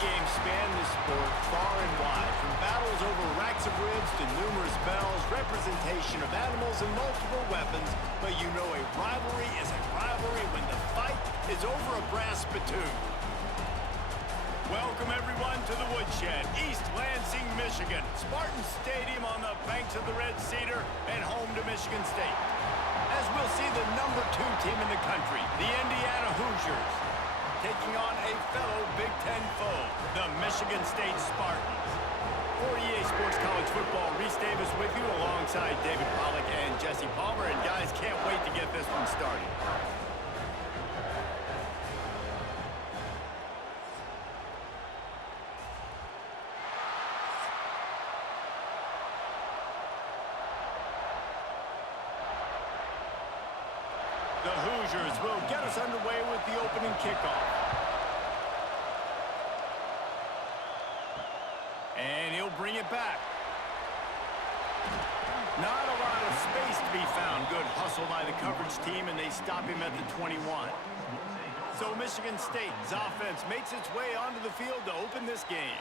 games span the sport far and wide, from battles over racks of ribs to numerous bells, representation of animals and multiple weapons, but you know a rivalry is a rivalry when the fight is over a brass spittoon. Welcome everyone to the Woodshed, East Lansing, Michigan. Spartan Stadium on the banks of the Red Cedar and home to Michigan State. As we'll see the number 2 team in the country, the Indiana Hoosiers, taking on a fellow Big Ten foe, the Michigan State Spartans. For EA Sports College Football, Reese Davis with you alongside David Pollack and Jesse Palmer. And guys, can't wait to get this one started. The Hoosiers will get us underway with the opening kickoff. And he'll bring it back. Not a lot of space to be found. Good hustle by the coverage team, and they stop him at the 21. So Michigan State's offense makes its way onto the field to open this game.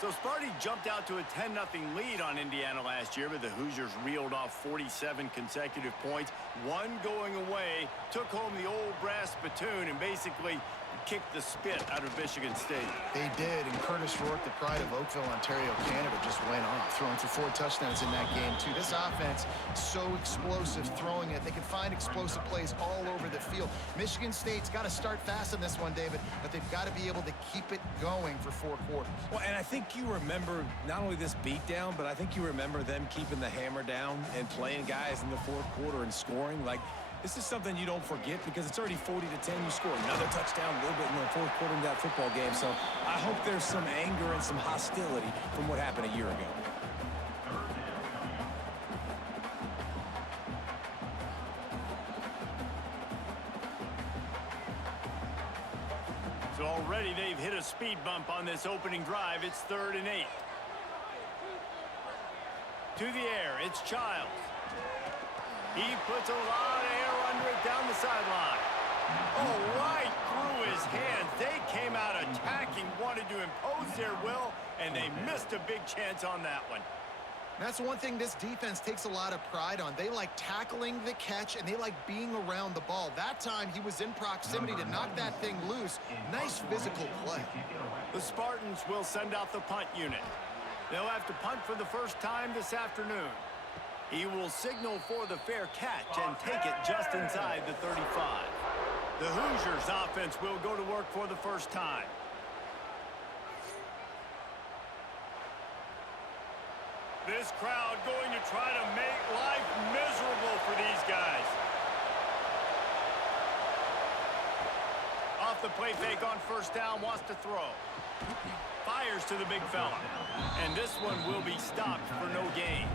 So Sparty jumped out to a 10-0 lead on Indiana last year, but the Hoosiers reeled off 47 consecutive points. One going away, took home the old brass spittoon, and basically kicked the spit out of Michigan State. They did, and Curtis Rourke, the pride of Oakville, Ontario, Canada, just went off, throwing for 4 touchdowns in that game, too. This offense, so explosive, throwing it. They can find explosive plays all over the field. Michigan State's got to start fast on this one, David, but they've got to be able to keep it going for 4 quarters. Well, and I think you remember not only this beatdown, but I think you remember them keeping the hammer down and playing guys in the 4th quarter and scoring. Like, this is something you don't forget because it's already 40-10. You score another touchdown a little bit in the 4th quarter of that football game. So I hope there's some anger and some hostility from what happened a year ago. So already they've hit a speed bump on this opening drive. It's 3rd and 8. To the air, it's Childs. He puts a lot of air under it down the sideline. Oh, right through his hands. They came out attacking, wanted to impose their will, and they missed a big chance on that one. That's one thing this defense takes a lot of pride on. They like tackling the catch, and they like being around the ball. That time, he was in proximity to knock that thing loose. Nice physical play. The Spartans will send out the punt unit. They'll have to punt for the first time this afternoon. He will signal for the fair catch and take it just inside the 35. The Hoosiers offense will go to work for the first time. This crowd going to try to make life miserable for these guys. Off the play fake on first down, wants to throw. Fires to the big fella. And this one will be stopped for no gain.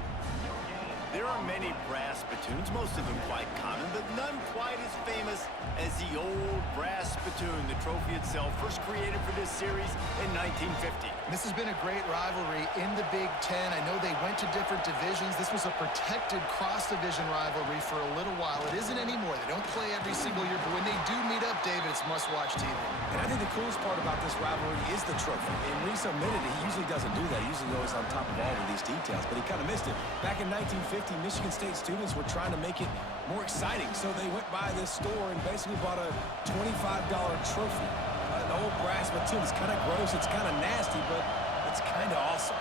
There are many brass spittoons, most of them quite common, but none quite as famous as the old brass spittoon, the trophy itself, first created for this series in 1950. This has been a great rivalry in the Big Ten. I know they went to different divisions. This was a protected cross-division rivalry for a little while. It isn't anymore. They don't play every single year, but when they do meet up, David, it's must-watch TV. And I think the coolest part about this rivalry is the trophy. And Reese admitted it. He usually doesn't do that. He usually goes on top of all of these details, but he kind of missed it. Back in 1950, Michigan State students were trying to make it more exciting, so they went by this store and basically bought a $25 trophy. An old brass spittoon. It's kind of gross. It's kind of nasty, but it's kind of awesome.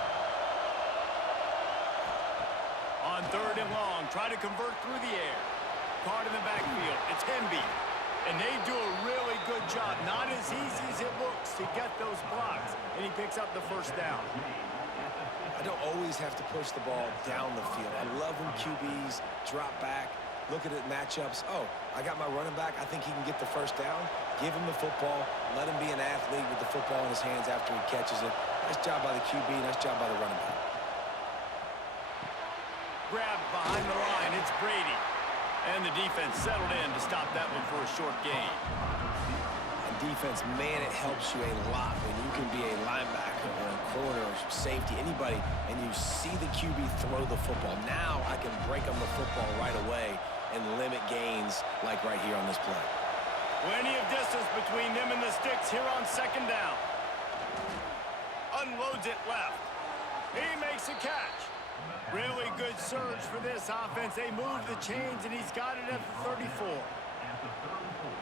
On 3rd and long, try to convert through the air. Caught in the backfield. It's Hemby. And they do a really good job. Not as easy as it looks to get those blocks. And he picks up the first down. I don't always have to push the ball down the field. I love when QBs drop back, look at it matchups. Oh, I got my running back. I think he can get the first down. Give him the football. Let him be an athlete with the football in his hands after he catches it. Nice job by the QB. Nice job by the running back. Grabbed behind the line. It's Brady. And the defense settled in to stop that one for a short gain. And defense, man, it helps you a lot when you can be a linebacker or a corner or safety, anybody, and you see the QB throw the football. Now I can break on the football right away and limit gains like right here on this play. Plenty of distance between them and the sticks here on 2nd down. Unloads it left. He makes a catch. Really good surge for this offense. They move the chains, and he's got it at the 34.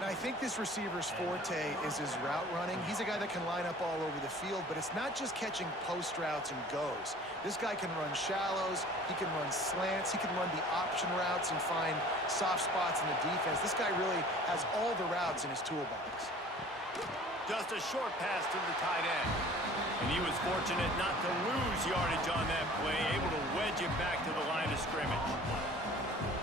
Now, I think this receiver's forte is his route running. He's a guy that can line up all over the field, but it's not just catching post routes and goes. This guy can run shallows, he can run slants, he can run the option routes and find soft spots in the defense. This guy really has all the routes in his toolbox. Just a short pass to the tight end. And he was fortunate not to lose yardage on that play, able to wedge it back to the line of scrimmage.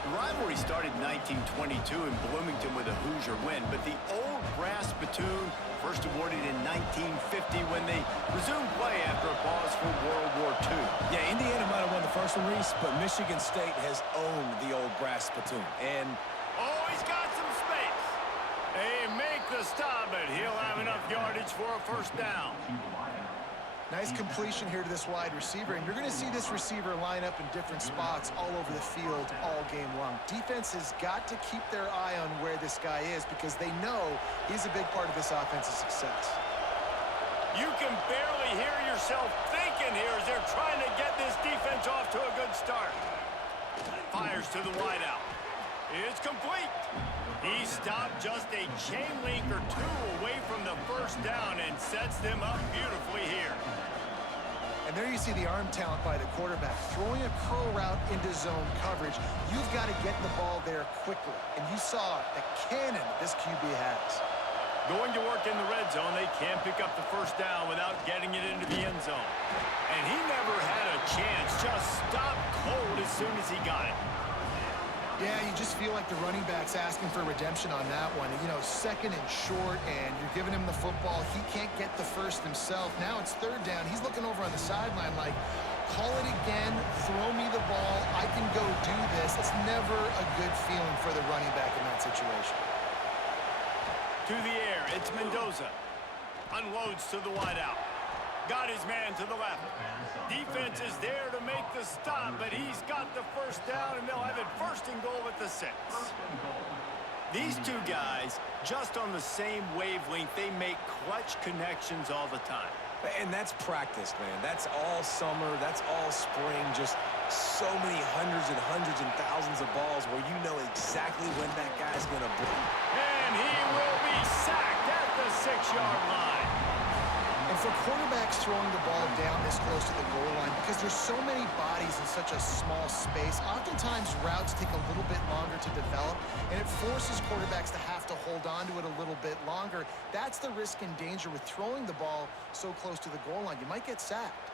The rivalry started in 1922 in Bloomington with a Hoosier win, but the old brass spittoon first awarded in 1950 when they resumed play after a pause for World War II. Yeah, Indiana might have won the first one, Reese, but Michigan State has owned the old brass spittoon. And oh, he's got some space. They make the stop, but he'll have enough yardage for a first down. Nice completion here to this wide receiver, and you're going to see this receiver line up in different spots all over the field all game long. Defense has got to keep their eye on where this guy is because they know he's a big part of this offense's success. You can barely hear yourself thinking here as they're trying to get this defense off to a good start. Fires to the wideout. It's complete. He stopped just a chain link or two away from the first down and sets them up beautifully here. And there you see the arm talent by the quarterback. Throwing a curl route into zone coverage, you've got to get the ball there quickly. And you saw the cannon this QB has. Going to work in the red zone, they can't pick up the first down without getting it into the end zone. And he never had a chance, just stopped cold as soon as he got it. Yeah, you just feel like the running back's asking for redemption on that one. You know, second and short, and you're giving him the football. He can't get the first himself. Now it's third down. He's looking over on the sideline like, call it again, throw me the ball, I can go do this. It's never a good feeling for the running back in that situation. To the air, it's Mendoza. Unloads to the wideout. Got his man to the left. Defense is there to make the stop, but he's got the first down, and they'll have it first and goal at the 6. These two guys, just on the same wavelength, they make clutch connections all the time. And that's practice, man. That's all summer. That's all spring. Just so many hundreds and thousands of balls where you know exactly when that guy's going to blow. And he will be sacked at the 6-yard line. And for quarterbacks throwing the ball down this close to the goal line, because there's so many bodies in such a small space, oftentimes routes take a little bit longer to develop, and it forces quarterbacks to have to hold on to it a little bit longer. That's the risk and danger with throwing the ball so close to the goal line. You might get sacked.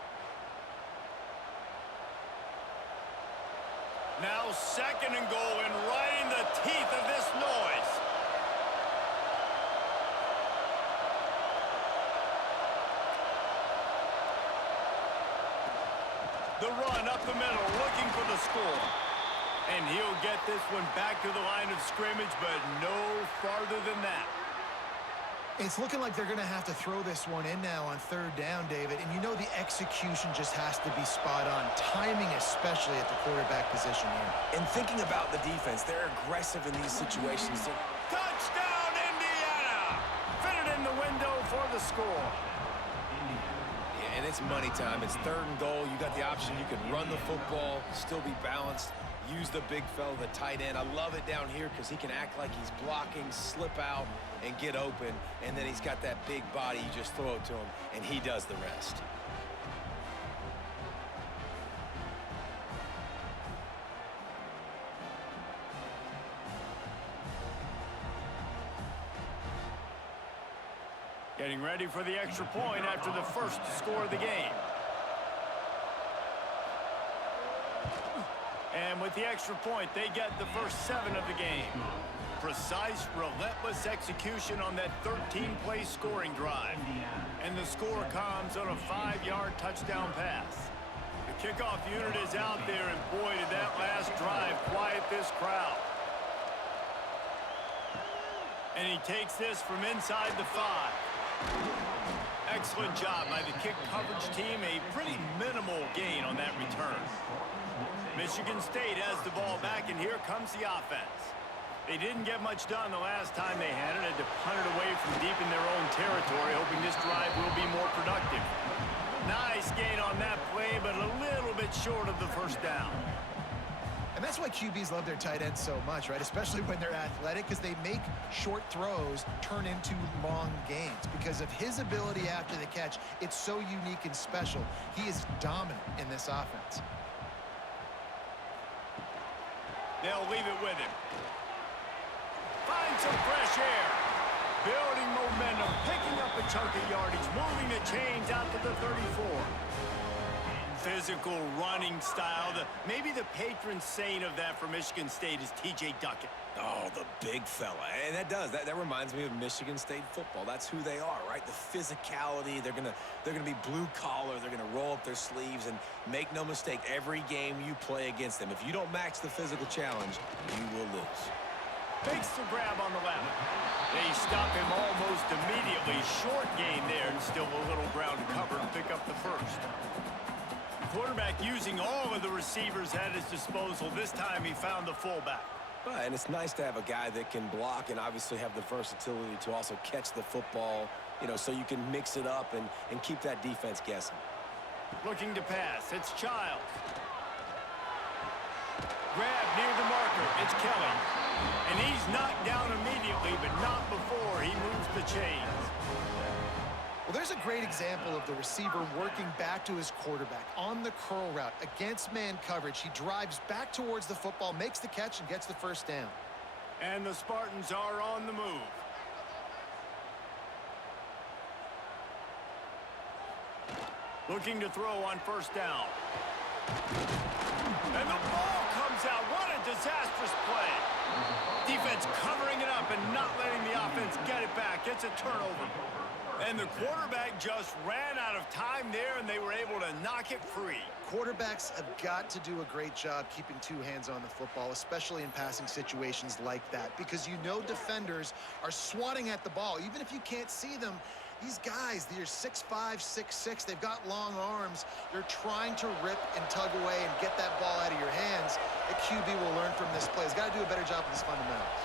Now second and goal, and right in the teeth of this noise. The run up the middle, looking for the score. And he'll get this one back to the line of scrimmage, but no farther than that. It's looking like they're going to have to throw this one in now on third down, David. And you know the execution just has to be spot on. Timing especially at the quarterback position here. And thinking about the defense, they're aggressive in these situations. Touchdown, Indiana! Fit it in the window for the score. And it's money time. It's third and goal. You got the option. You can run the football, still be balanced, use the big fella, the tight end. I love it down here because he can act like he's blocking, slip out, and get open. And then he's got that big body. You just throw it to him, and he does the rest. Getting ready for the extra point after the first score of the game. And with the extra point, they get the first 7 of the game. Precise, relentless execution on that 13-play scoring drive. And the score comes on a 5-yard touchdown pass. The kickoff unit is out there, and boy, did that last drive quiet this crowd. And he takes this from inside the 5. Excellent job by the kick coverage team. A pretty minimal gain on that return. Michigan State has the ball back, and here comes the offense. They didn't get much done the last time they had it to punt it away from deep in their own territory, hoping this drive will be more productive. Nice gain on that play, but a little bit short of the first down. And that's why QBs love their tight ends so much, right? Especially when they're athletic, because they make short throws turn into long gains. Because of his ability after the catch, it's so unique and special. He is dominant in this offense. They'll leave it with him. Find some fresh air. Building momentum, picking up a chunk of yardage, moving the chains out to the 34. Physical running style. Maybe the patron saint of that for Michigan State is T.J. Duckett. Oh, the big fella. And that reminds me of Michigan State football. That's who they are, right? The physicality. They're gonna be blue collar. They're gonna roll up their sleeves, and make no mistake, every game you play against them, if you don't match the physical challenge, you will lose. Fakes the grab on the left. They stop him almost immediately. Short gain there, and still a little ground to cover and pick up the first. Quarterback using all of the receivers at his disposal. This time he found the fullback. And it's nice to have a guy that can block and obviously have the versatility to also catch the football, so you can mix it up and keep that defense guessing. Looking to pass. It's Childs. Grab near the marker. It's Kelly. And he's knocked down immediately, but not before he moves the chains. Well, there's a great example of the receiver working back to his quarterback on the curl route against man coverage. He drives back towards the football, makes the catch, and gets the first down. And the Spartans are on the move. Looking to throw on first down. And the ball comes out. What a disastrous play. Defense covering it up and not letting the offense get it back. It's a turnover. And the quarterback just ran out of time there, and they were able to knock it free. Quarterbacks have got to do a great job keeping two hands on the football, especially in passing situations like that, because defenders are swatting at the ball. Even if you can't see them, these guys, they're 6'5", 6'6", they've got long arms. They're trying to rip and tug away and get that ball out of your hands. The QB will learn from this play. He's got to do a better job with his fundamentals.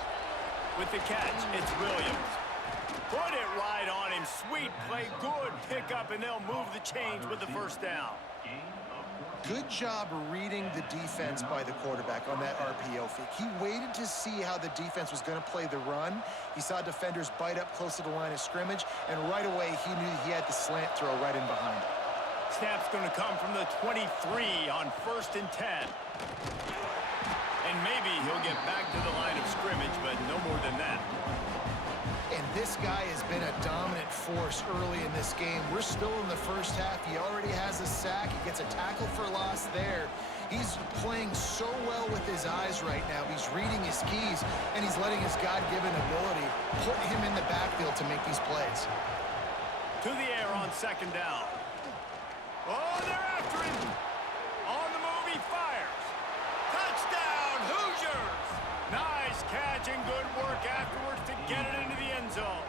With the catch, it's Williams. Put it right on him. Sweet play, good pickup, and they'll move the chains with the first down. Good job reading the defense by the quarterback on that RPO fake. He waited to see how the defense was going to play the run. He saw defenders bite up close to the line of scrimmage, and right away he knew he had the slant throw right in behind him. Snap's going to come from the 23 on 1st and 10. And maybe he'll get back to the line of scrimmage, but no more than that. And this guy has been a dominant force early in this game. We're still in the first half. He already has a sack. He gets a tackle for loss there. He's playing so well with his eyes right now. He's reading his keys, and he's letting his God-given ability put him in the backfield to make these plays. To the air on 2nd down. Oh, they're after him. On the move, he fires. Touchdown, Hoosiers! Nice catch and good work afterwards to get it into the end zone.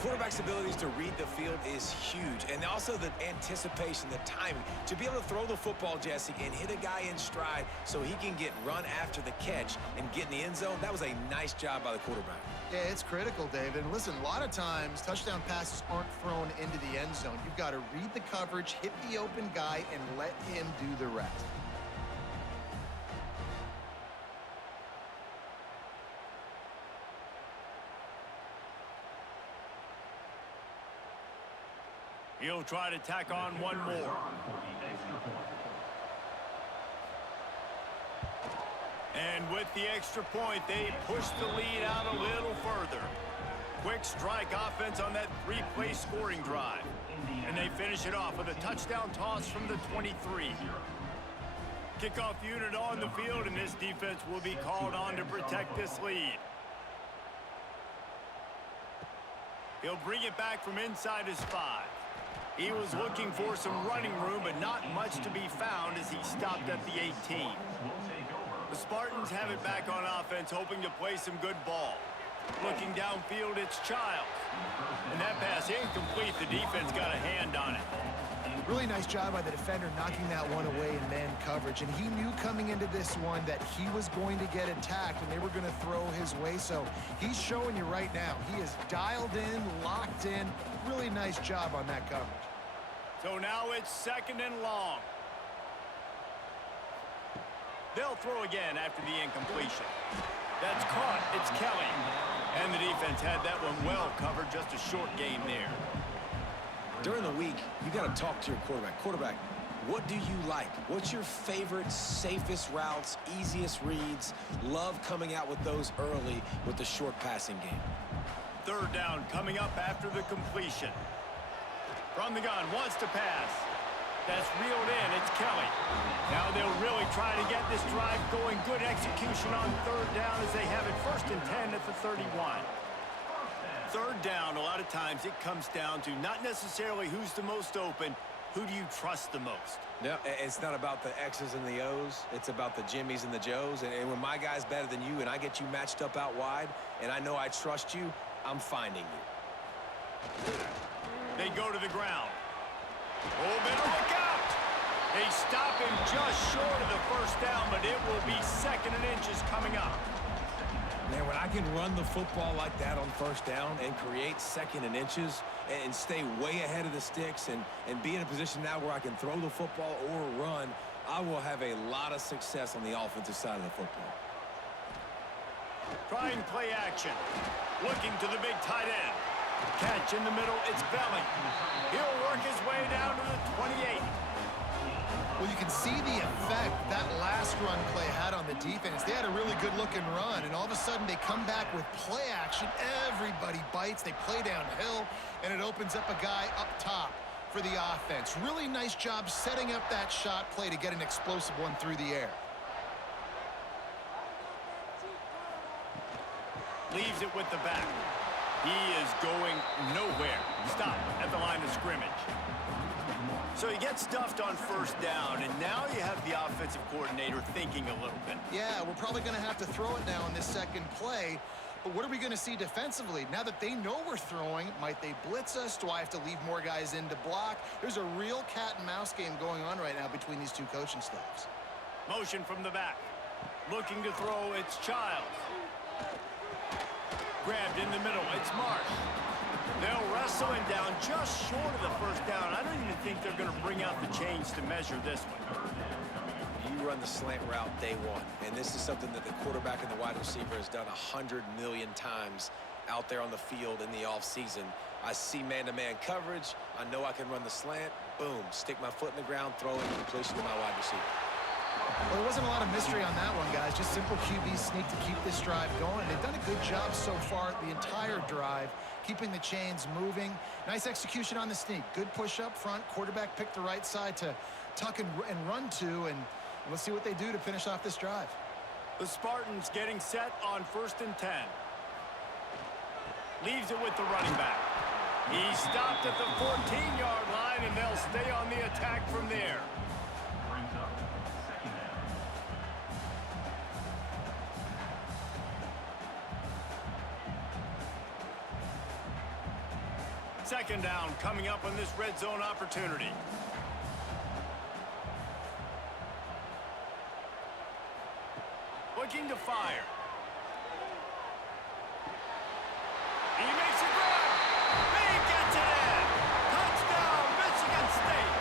Quarterback's abilities to read the field is huge, and also the anticipation, the timing. To be able to throw the football, Jesse, and hit a guy in stride so he can get run after the catch and get in the end zone, that was a nice job by the quarterback. Yeah, it's critical, David. And listen, a lot of times touchdown passes aren't thrown into the end zone. You've got to read the coverage, hit the open guy, and let him do the rest. He'll try to tack on one more. And with the extra point, they push the lead out a little further. Quick strike offense on that 3-play scoring drive. And they finish it off with a touchdown toss from the 23. Kickoff unit on the field, and this defense will be called on to protect this lead. He'll bring it back from inside his 5. He was looking for some running room, but not much to be found as he stopped at the 18. The Spartans have it back on offense, hoping to play some good ball. Looking downfield, it's Childs. And that pass incomplete. The defense got a hand on it. Really nice job by the defender knocking that one away in man coverage. And he knew coming into this one that he was going to get attacked and they were going to throw his way. So he's showing you right now. He is dialed in, locked in. Really nice job on that coverage. So now it's 2nd and long. They'll throw again after the incompletion. That's caught. It's Kelly. And the defense had that one well covered. Just a short game there. During the week, you got to talk to your quarterback. Quarterback, what do you like? What's your favorite, safest routes, easiest reads? Love coming out with those early with the short passing game. 3rd down coming up after the completion. From the gun, wants to pass. That's reeled in. It's Kelly. Now they'll really try to get this drive going. Good execution on 3rd down as they have it 1st and 10 at the 31. 3rd down, a lot of times it comes down to not necessarily who's the most open, who do you trust the most? Yeah, it's not about the X's and the O's. It's about the Jimmies and the Joes. And when my guy's better than you and I get you matched up out wide and I know I trust you, I'm finding you. They go to the ground. Oh, better look out! They stop him just short of the 1st down, but it will be 2nd and inches coming up. Man, when I can run the football like that on 1st down and create 2nd and inches and stay way ahead of the sticks and be in a position now where I can throw the football or run, I will have a lot of success on the offensive side of the football. Trying play action. Looking to the big tight end. Catch in the middle, it's Belly. He'll work his way down to the 28. Well, you can see the effect that last run play had on the defense. They had a really good-looking run, and all of a sudden they come back with play action. Everybody bites. They play downhill, and it opens up a guy up top for the offense. Really nice job setting up that shot play to get an explosive one through the air. Leaves it with the back. He is going nowhere. Stop at the line of scrimmage. So he gets stuffed on 1st down, and now you have the offensive coordinator thinking a little bit. Yeah, we're probably going to have to throw it now in this 2nd play. But what are we going to see defensively? Now that they know we're throwing, might they blitz us? Do I have to leave more guys in to block? There's a real cat-and-mouse game going on right now between these two coaching staffs. Motion from the back. Looking to throw, it's Childs. Grabbed in the middle, it's Marsh. They'll wrestle him down just short of the 1st down. I don't even think they're going to bring out the chains to measure this one. You run the slant route day one, and this is something that the quarterback and the wide receiver has done 100 million times out there on the field in the offseason. I see man-to-man coverage. I know I can run the slant. Boom, stick my foot in the ground, throw in completion to my wide receiver. Well, there wasn't a lot of mystery on that one, guys. Just simple QB sneak to keep this drive going. They've done a good job so far the entire drive, keeping the chains moving. Nice execution on the sneak. Good push up front. Quarterback picked the right side to tuck and run to, and let's see what they do to finish off this drive. The Spartans getting set on 1st and 10. Leaves it with the running back. He stopped at the 14-yard line, and they'll stay on the attack from there. Second down coming up on this red zone opportunity. Looking to fire. He makes a grab. He gets it in. Touchdown, Michigan State.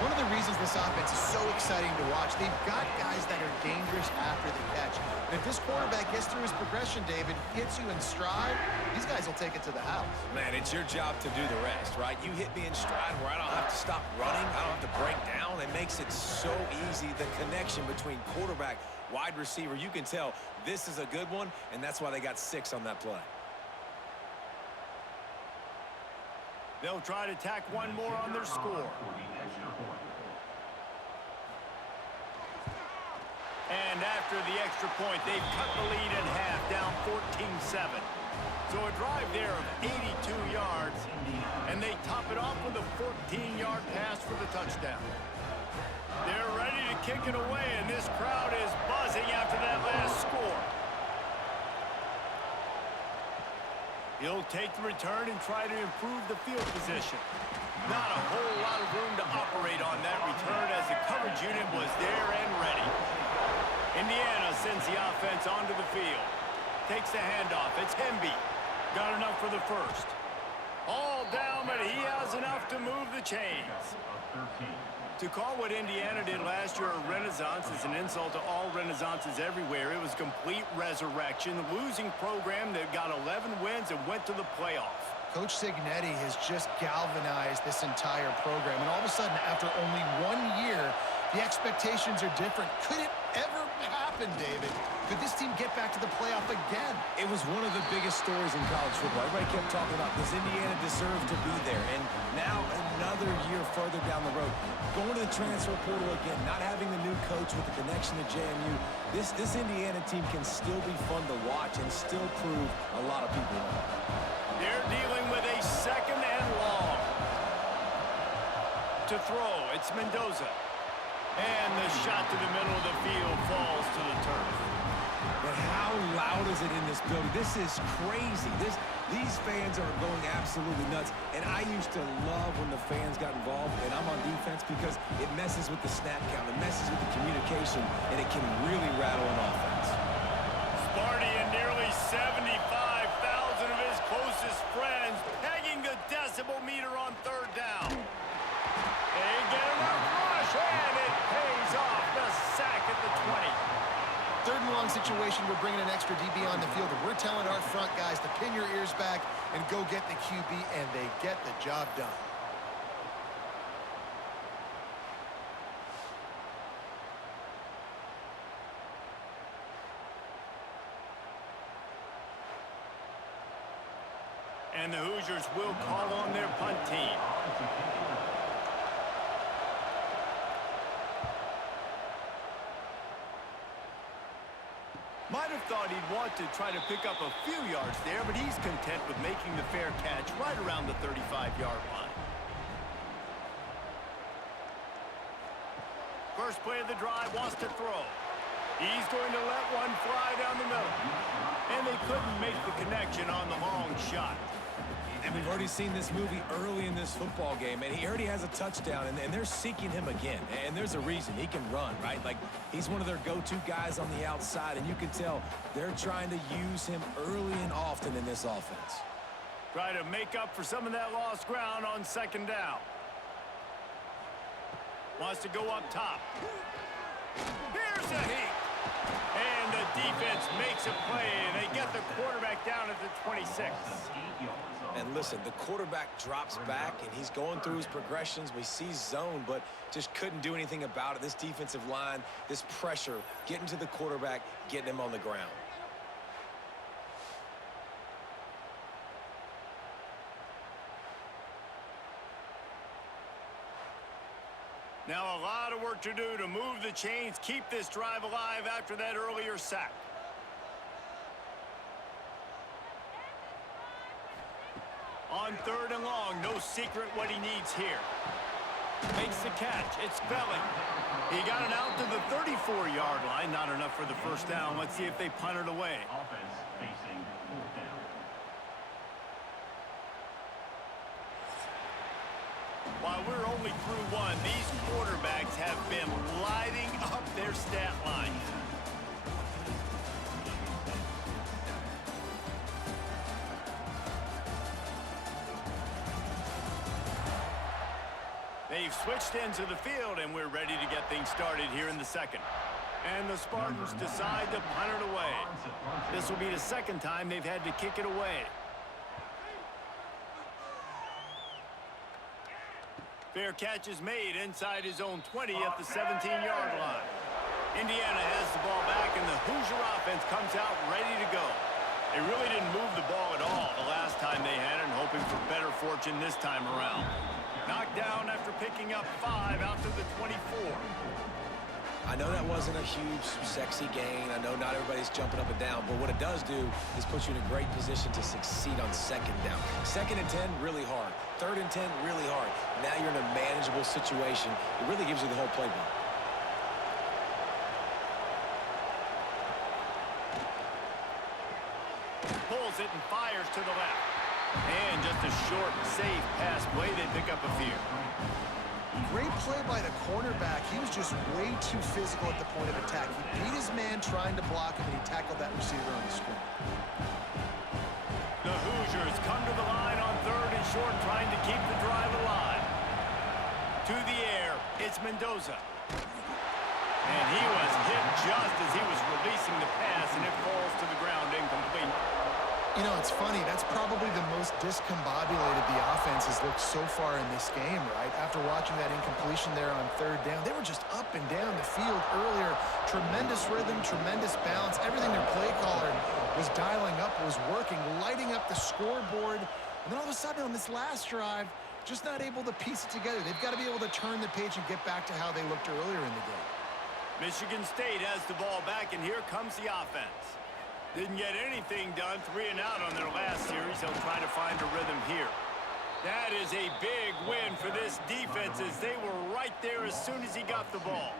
One of the reasons this offense is so exciting to watch, they've got guys that are dangerous after the catch. And if this quarterback gets through his progression, David, hits you in stride, these guys will take it to the house. Man, it's your job to do the rest, right? You hit me in stride where I don't have to stop running. I don't have to break down. It makes it so easy, the connection between quarterback, wide receiver. You can tell this is a good one, and that's why they got 6 on that play. They'll try to tack one more on their score. And after the extra point, they've cut the lead in half, down 14-7. So a drive there of 82 yards, and they top it off with a 14-yard pass for the touchdown. They're ready to kick it away, and this crowd is buzzing after that last score. He'll take the return and try to improve the field position. Not a whole lot of room to operate on that return as the coverage unit was there and ready. Indiana sends the offense onto the field. Takes the handoff. It's Hemby. Got enough for the first. All down, but he has enough to move the chains. To call what Indiana did last year a renaissance is an insult to all renaissances everywhere. It was complete resurrection. The losing program that got 11 wins and went to the playoff. Coach Signetti has just galvanized this entire program. And all of a sudden, after only 1 year, the expectations are different. Could it ever happen, David? Could this team get back to the playoff again? It was one of the biggest stories in college football. Everybody kept talking about, does Indiana deserve to be there? And now another year further down the road, going to the transfer portal again, not having the new coach with the connection to JMU, this Indiana team can still be fun to watch and still prove a lot of people wrong. They're dealing with a second and long. To throw, it's Mendoza. And the shot to the middle of the field falls to the turf. But how loud is it in this building? This is crazy. These fans are going absolutely nuts. And I used to love when the fans got involved, and I'm on defense, because it messes with the snap count, it messes with the communication, and it can really rattle an offense. Sparty and nearly 75,000 of his closest friends pegging the decibel meter on third down. They get enough rush, and it pays off. The sack at the 20. Third and long situation, we're bringing an extra DB on the field, and we're telling our front guys to pin your ears back and go get the QB, and they get the job done. And the Hoosiers will call on their punt team. Might have thought he'd want to try to pick up a few yards there, but he's content with making the fair catch right around the 35-yard line. First play of the drive, wants to throw. He's going to let one fly down the middle. And they couldn't make the connection on the long shot. And we've already seen this movie early in this football game, and he already has a touchdown, and they're seeking him again. And there's a reason. He can run, right? Like, he's one of their go-to guys on the outside, and you can tell they're trying to use him early and often in this offense. Try to make up for some of that lost ground on second down. Wants to go up top. Here's a heat. And the defense makes a play, and they get the quarterback down at the 26. And listen, the quarterback drops back, and he's going through his progressions. We see zone, but just couldn't do anything about it. This defensive line, this pressure, getting to the quarterback, getting him on the ground. Now a lot of work to do to move the chains, keep this drive alive after that earlier sack. On third and long, no secret what he needs here. Makes the catch. It's Spelling. He got it out to the 34-yard line. Not enough for the first down. Let's see if they punt it away. Offense facing fourth down. While we're only through one, these quarterbacks have been lighting up their stat line. They've switched into the field, and we're ready to get things started here in the second. And the Spartans decide to punt it away. This will be the second time they've had to kick it away. Fair catch is made inside his own 20 at the 17-yard line. Indiana has the ball back, and the Hoosier offense comes out ready to go. They really didn't move the ball at all the last time they had it, and hoping for better fortune this time around. Knocked down after picking up 5 out to the 24. I know that wasn't a huge, sexy gain. I know not everybody's jumping up and down, but what it does do is put you in a great position to succeed on second down. Second and 10, really hard. Third and 10, really hard. Now you're in a manageable situation. It really gives you the whole playbook. Pulls it and fires to the left. And just a short, safe pass play. They pick up a few. Great play by the cornerback. He was just way too physical at the point of attack. He beat his man trying to block him, and he tackled that receiver on the screen. The Hoosiers come to the line on third and short, trying to keep the drive alive. To the air, it's Mendoza. And he was hit just as he was releasing the pass, and it falls to the ground incomplete. You know, it's funny. That's probably the most discombobulated the offense has looked so far in this game, right? After watching that incompletion there on third down, they were just up and down the field earlier. Tremendous rhythm, tremendous balance. Everything their play caller was dialing up was working, lighting up the scoreboard. And then all of a sudden on this last drive, just not able to piece it together. They've got to be able to turn the page and get back to how they looked earlier in the game. Michigan State has the ball back, and here comes the offense. Didn't get anything done, 3 and out on their last series. They'll try to find a rhythm here. That is a big win for this defense, as they were right there as soon as he got the ball.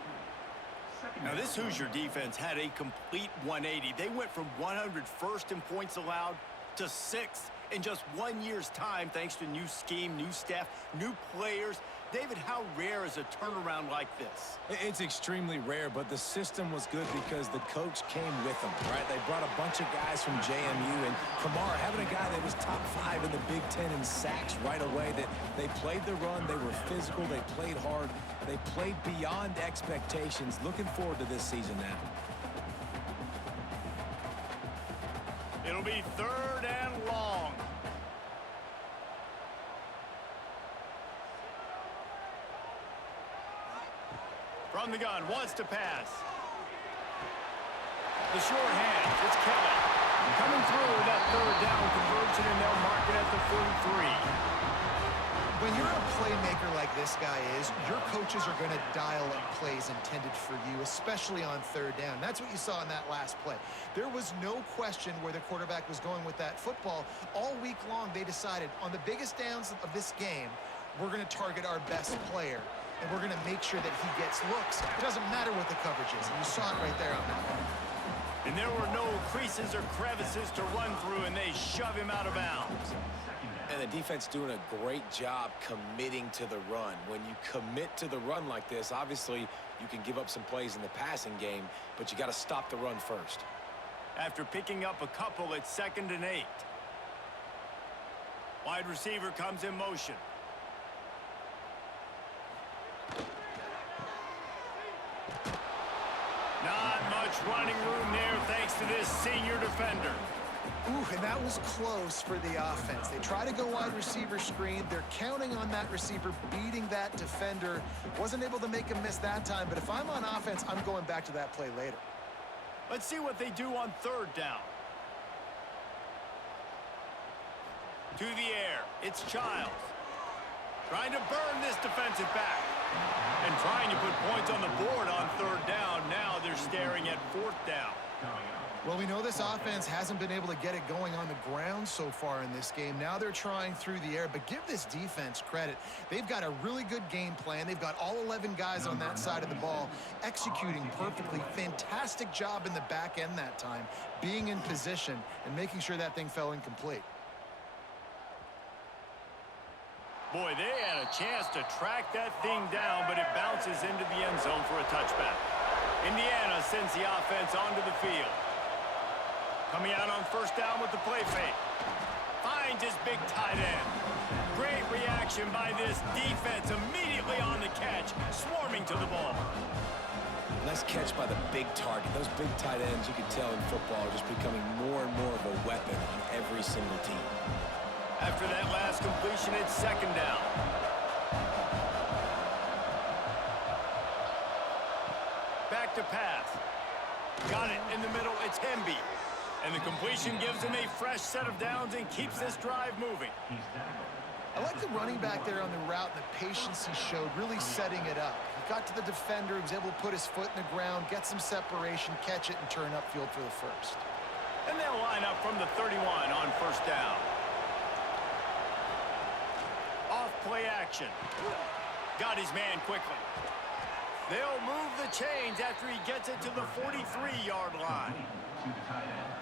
Now, this Hoosier defense had a complete 180. They went from 101st in points allowed to 6th in just 1 year's time, thanks to new scheme, new staff, new players. David, how rare is a turnaround like this? It's extremely rare, but the system was good because the coach came with them, right? They brought a bunch of guys from JMU, and Kamara, having a guy that was top 5 in the Big Ten in sacks right away, that they played the run, they were physical, they played hard, they played beyond expectations. Looking forward to this season now. It'll be 3rd and long. From the gun, wants to pass. The short hand, it's Kelly. Coming through with that 3rd down conversion, and they'll mark it at the 43. When you're a playmaker like this guy is, your coaches are going to dial up plays intended for you, especially on 3rd down. That's what you saw in that last play. There was no question where the quarterback was going with that football. All week long, they decided on the biggest downs of this game, we're going to target our best player, and we're going to make sure that he gets looks. It doesn't matter what the coverage is, and you saw it right there on that one. And there were no creases or crevices to run through, and they shove him out of bounds. And the defense doing a great job committing to the run. When you commit to the run like this, obviously you can give up some plays in the passing game, but you got to stop the run first. After picking up a couple, it's 2nd and 8. Wide receiver comes in motion. Not much running room there thanks to this senior defender. Ooh, and that was close for the offense. They try to go wide receiver screen. They're counting on that receiver beating that defender. Wasn't able to make him miss that time, but if I'm on offense, I'm going back to that play later. Let's see what they do on 3rd down. To the air, it's Childs. Trying to burn this defensive back. And trying to put points on the board on 3rd down. Now they're staring at 4th down. Well, we know this offense hasn't been able to get it going on the ground so far in this game. Now they're trying through the air, but give this defense credit. They've got a really good game plan. They've got all 11 guys on that side of the ball executing perfectly. Fantastic job in the back end that time, being in position and making sure that thing fell incomplete. Boy, they had a chance to track that thing down, but it bounces into the end zone for a touchback. Indiana sends the offense onto the field. Coming out on 1st down with the play fake. Finds his big tight end. Great reaction by this defense, immediately on the catch, swarming to the ball. Nice catch by the big target. Those big tight ends, you can tell in football, are just becoming more and more of a weapon on every single team. After that last completion, it's 2nd down. Back to pass. Got it in the middle. It's Hemby. And the completion gives him a fresh set of downs and keeps this drive moving. I like the running back there on the route and the patience he showed, really setting it up. He got to the defender, he was able to put his foot in the ground, get some separation, catch it, and turn upfield for the 1st. And they'll line up from the 31 on 1st down. Off play action. Got his man quickly. They'll move the chains after he gets it to the 43-yard line.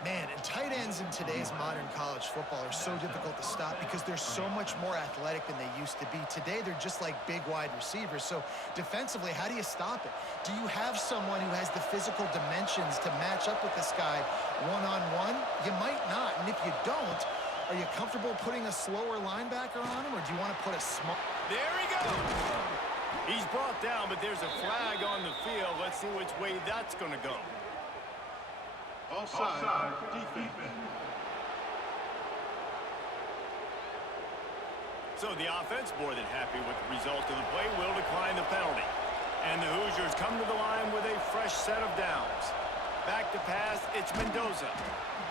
Man, and tight ends in today's modern college football are so difficult to stop because they're so much more athletic than they used to be. Today, they're just like big wide receivers. So defensively, how do you stop it? Do you have someone who has the physical dimensions to match up with this guy one-on-one? You might not. And if you don't, Are you comfortable putting a slower linebacker on him, or do you want to put a small... There he goes. He's brought down, but there's a flag on the field. Let's see which way that's going to go. Offside, defense. So the offense, more than happy with the result of the play, will decline the penalty. And the Hoosiers come to the line with a fresh set of downs. Back to pass, it's Mendoza.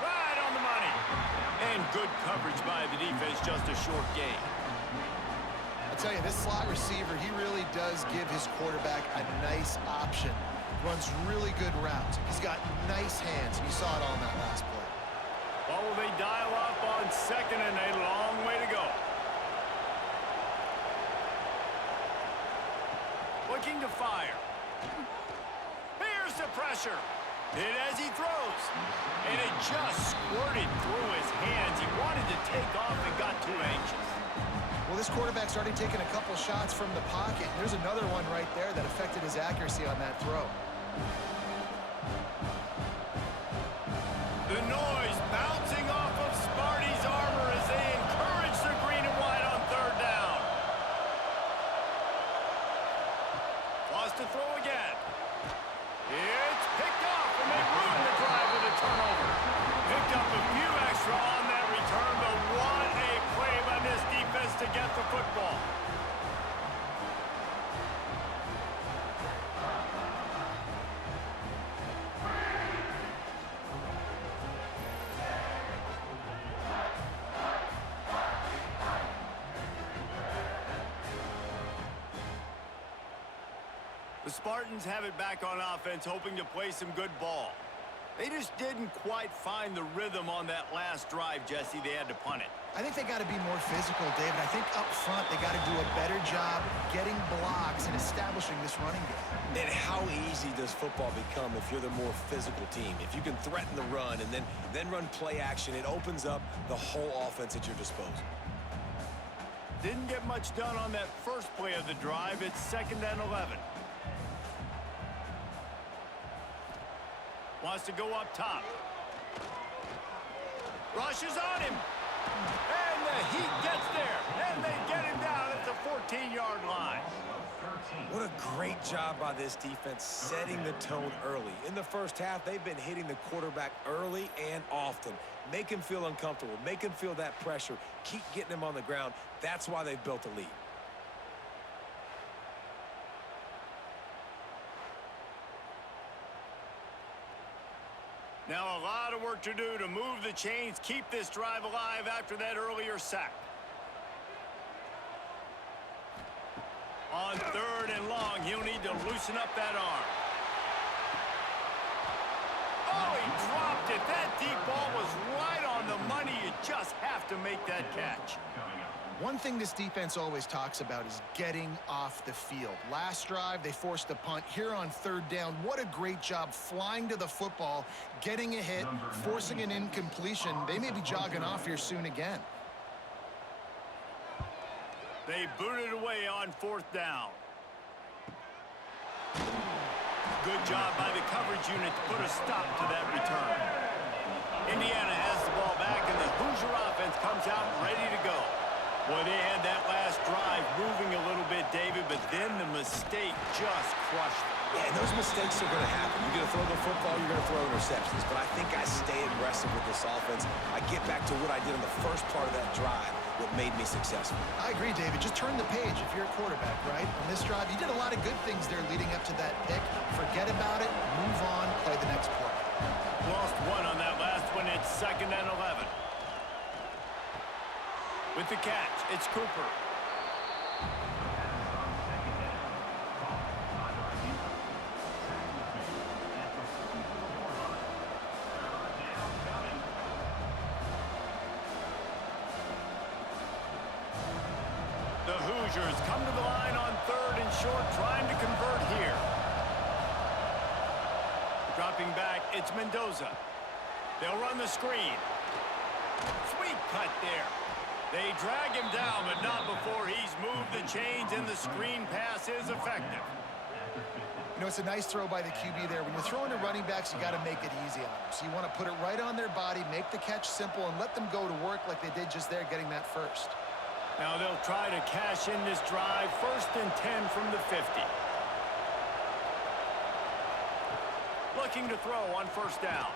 Right on the money. And good coverage by the defense, just a short gain. I'll tell you, this slot receiver, he really does give his quarterback a nice option. Runs really good routes. He's got nice hands. You saw it on that last play. Well, will they dial up on second and a long way to go? Looking to fire. Here's the pressure. Hit as he throws. And it just squirted through his hands. He wanted to take off and got too anxious. Well, this quarterback's already taken a couple shots from the pocket. There's another one right there that affected his accuracy on that throw. The noise bouncing off of Sparty's armor as they encourage the green and white on third down. Wants to throw again. It's picked off, and they ruin the drive with a turnover. Picked up a few extra on that return, but what a play by this defense to get the football. The Spartans have it back on offense, hoping to play some good ball. They just didn't quite find the rhythm on that last drive, Jesse. They had to punt it. I think they got to be more physical, David. I think up front they got to do a better job getting blocks and establishing this running game. And how easy does football become if you're the more physical team? If you can threaten the run and then run play action, it opens up the whole offense at your disposal. Didn't get much done on that first play of the drive. It's 2nd and 11. Wants to go up top. Rushes on him. And the Heat gets there. And they get him down at the 14-yard line. What a great job by this defense setting the tone early. In the first half, they've been hitting the quarterback early and often. Make him feel uncomfortable. Make him feel that pressure. Keep getting him on the ground. That's why they've built a lead. Now a lot of work to do to move the chains, keep this drive alive after that earlier sack. On 3rd and long, he'll need to loosen up that arm. Oh, he dropped it. That deep ball was right on the money. You just have to make that catch. One thing this defense always talks about is getting off the field. Last drive, they forced a punt. Here on 3rd down, what a great job flying to the football, getting a hit, forcing an incompletion. They may be jogging off here soon again. They booted away on 4th down. Good job by the coverage unit to put a stop to that return. Indiana has the ball back, and the Hoosier offense comes out ready to go. Well, they had that last drive moving a little bit, David, but then the mistake just crushed them. Yeah, and those mistakes are going to happen. You're going to throw the football, you're going to throw interceptions. But I think I stay aggressive with this offense. I get back to what I did in the first part of that drive, what made me successful. I agree, David. Just turn the page if you're a quarterback, right? On this drive, you did a lot of good things there leading up to that pick. Forget about it, move on, play the next play. Lost one on that last one. It's 2nd and 11. With the catch, it's Cooper. The Hoosiers come to the line on 3rd and short, trying to convert here. Dropping back, it's Mendoza. They'll run the screen. Sweet cut there. They drag him down, but not before he's moved the chains, and the screen pass is effective. You know, it's a nice throw by the QB there. When you're throwing to running backs, you got to make it easy on them. So you want to put it right on their body, make the catch simple, and let them go to work like they did just there, getting that first. Now they'll try to cash in this drive. 1st and 10 from the 50. Looking to throw on 1st down.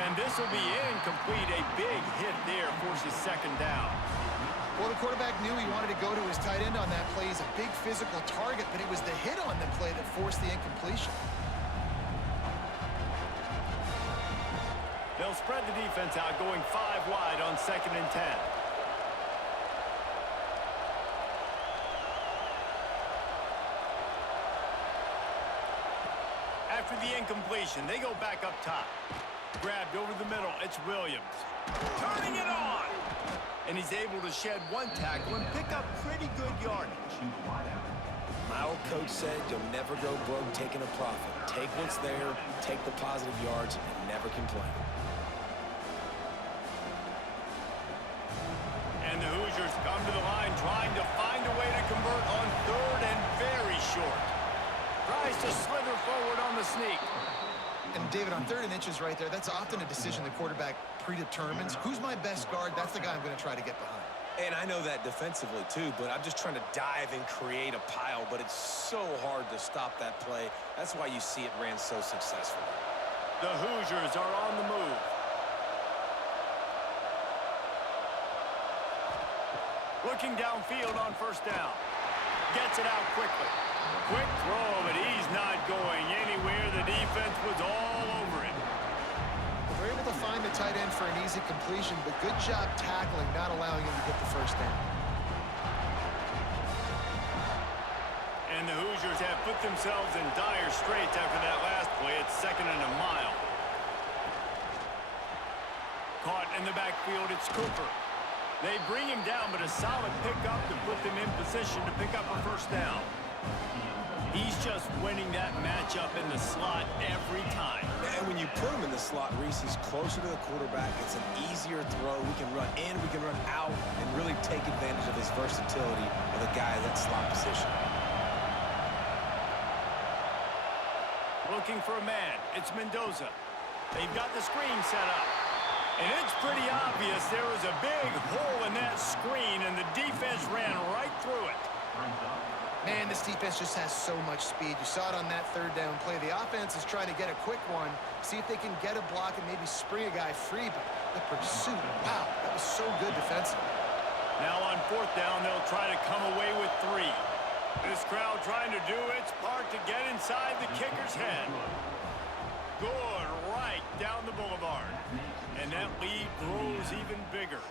And this will be incomplete. A big hit there forces 2nd down. Well, the quarterback knew he wanted to go to his tight end on that play. He's a big physical target, but it was the hit on the play that forced the incompletion. They'll spread the defense out, going 5 wide on 2nd and 10. After the incompletion, they go back up top. Grabbed over the middle, it's Williams. Turning it on! And he's able to shed 1 tackle and pick up pretty good yardage. My old coach said you'll never go broke taking a profit. Take what's there, take the positive yards, and never complain. And the Hoosiers come to the line trying to find a way to convert on 3rd and very short. Tries to slither forward on the sneak. And David, on 3rd and inches right there, that's often a decision the quarterback predetermines. Who's my best guard? That's the guy I'm going to try to get behind. And I know that defensively too, but I'm just trying to dive and create a pile, but it's so hard to stop that play. That's why you see it ran so successfully. The Hoosiers are on the move. Looking downfield on 1st down. Gets it out quickly. Quick throw, but he's not going anywhere. The defense was all over him. Well, they're able to find the tight end for an easy completion, but good job tackling, not allowing him to get the 1st down. And the Hoosiers have put themselves in dire straits after that last play. It's 2nd and a mile. Caught in the backfield, it's Cooper. They bring him down, but a solid pickup to put them in position to pick up a 1st down. He's just winning that matchup in the slot every time. And when you put him in the slot, Reese, he's closer to the quarterback. It's an easier throw. We can run in, we can run out, and really take advantage of his versatility of the guy in that slot position. Looking for a man. It's Mendoza. They've got the screen set up. And it's pretty obvious there was a big hole in that screen, and the defense ran right through it. Man, this defense just has so much speed. You saw it on that 3rd down play. The offense is trying to get a quick one, see if they can get a block and maybe spring a guy free, but the pursuit, wow, that was so good defensively. Now on 4th down, they'll try to come away with 3. This crowd trying to do its part to get inside the kicker's head. Good right down the boulevard. And that lead grows even bigger.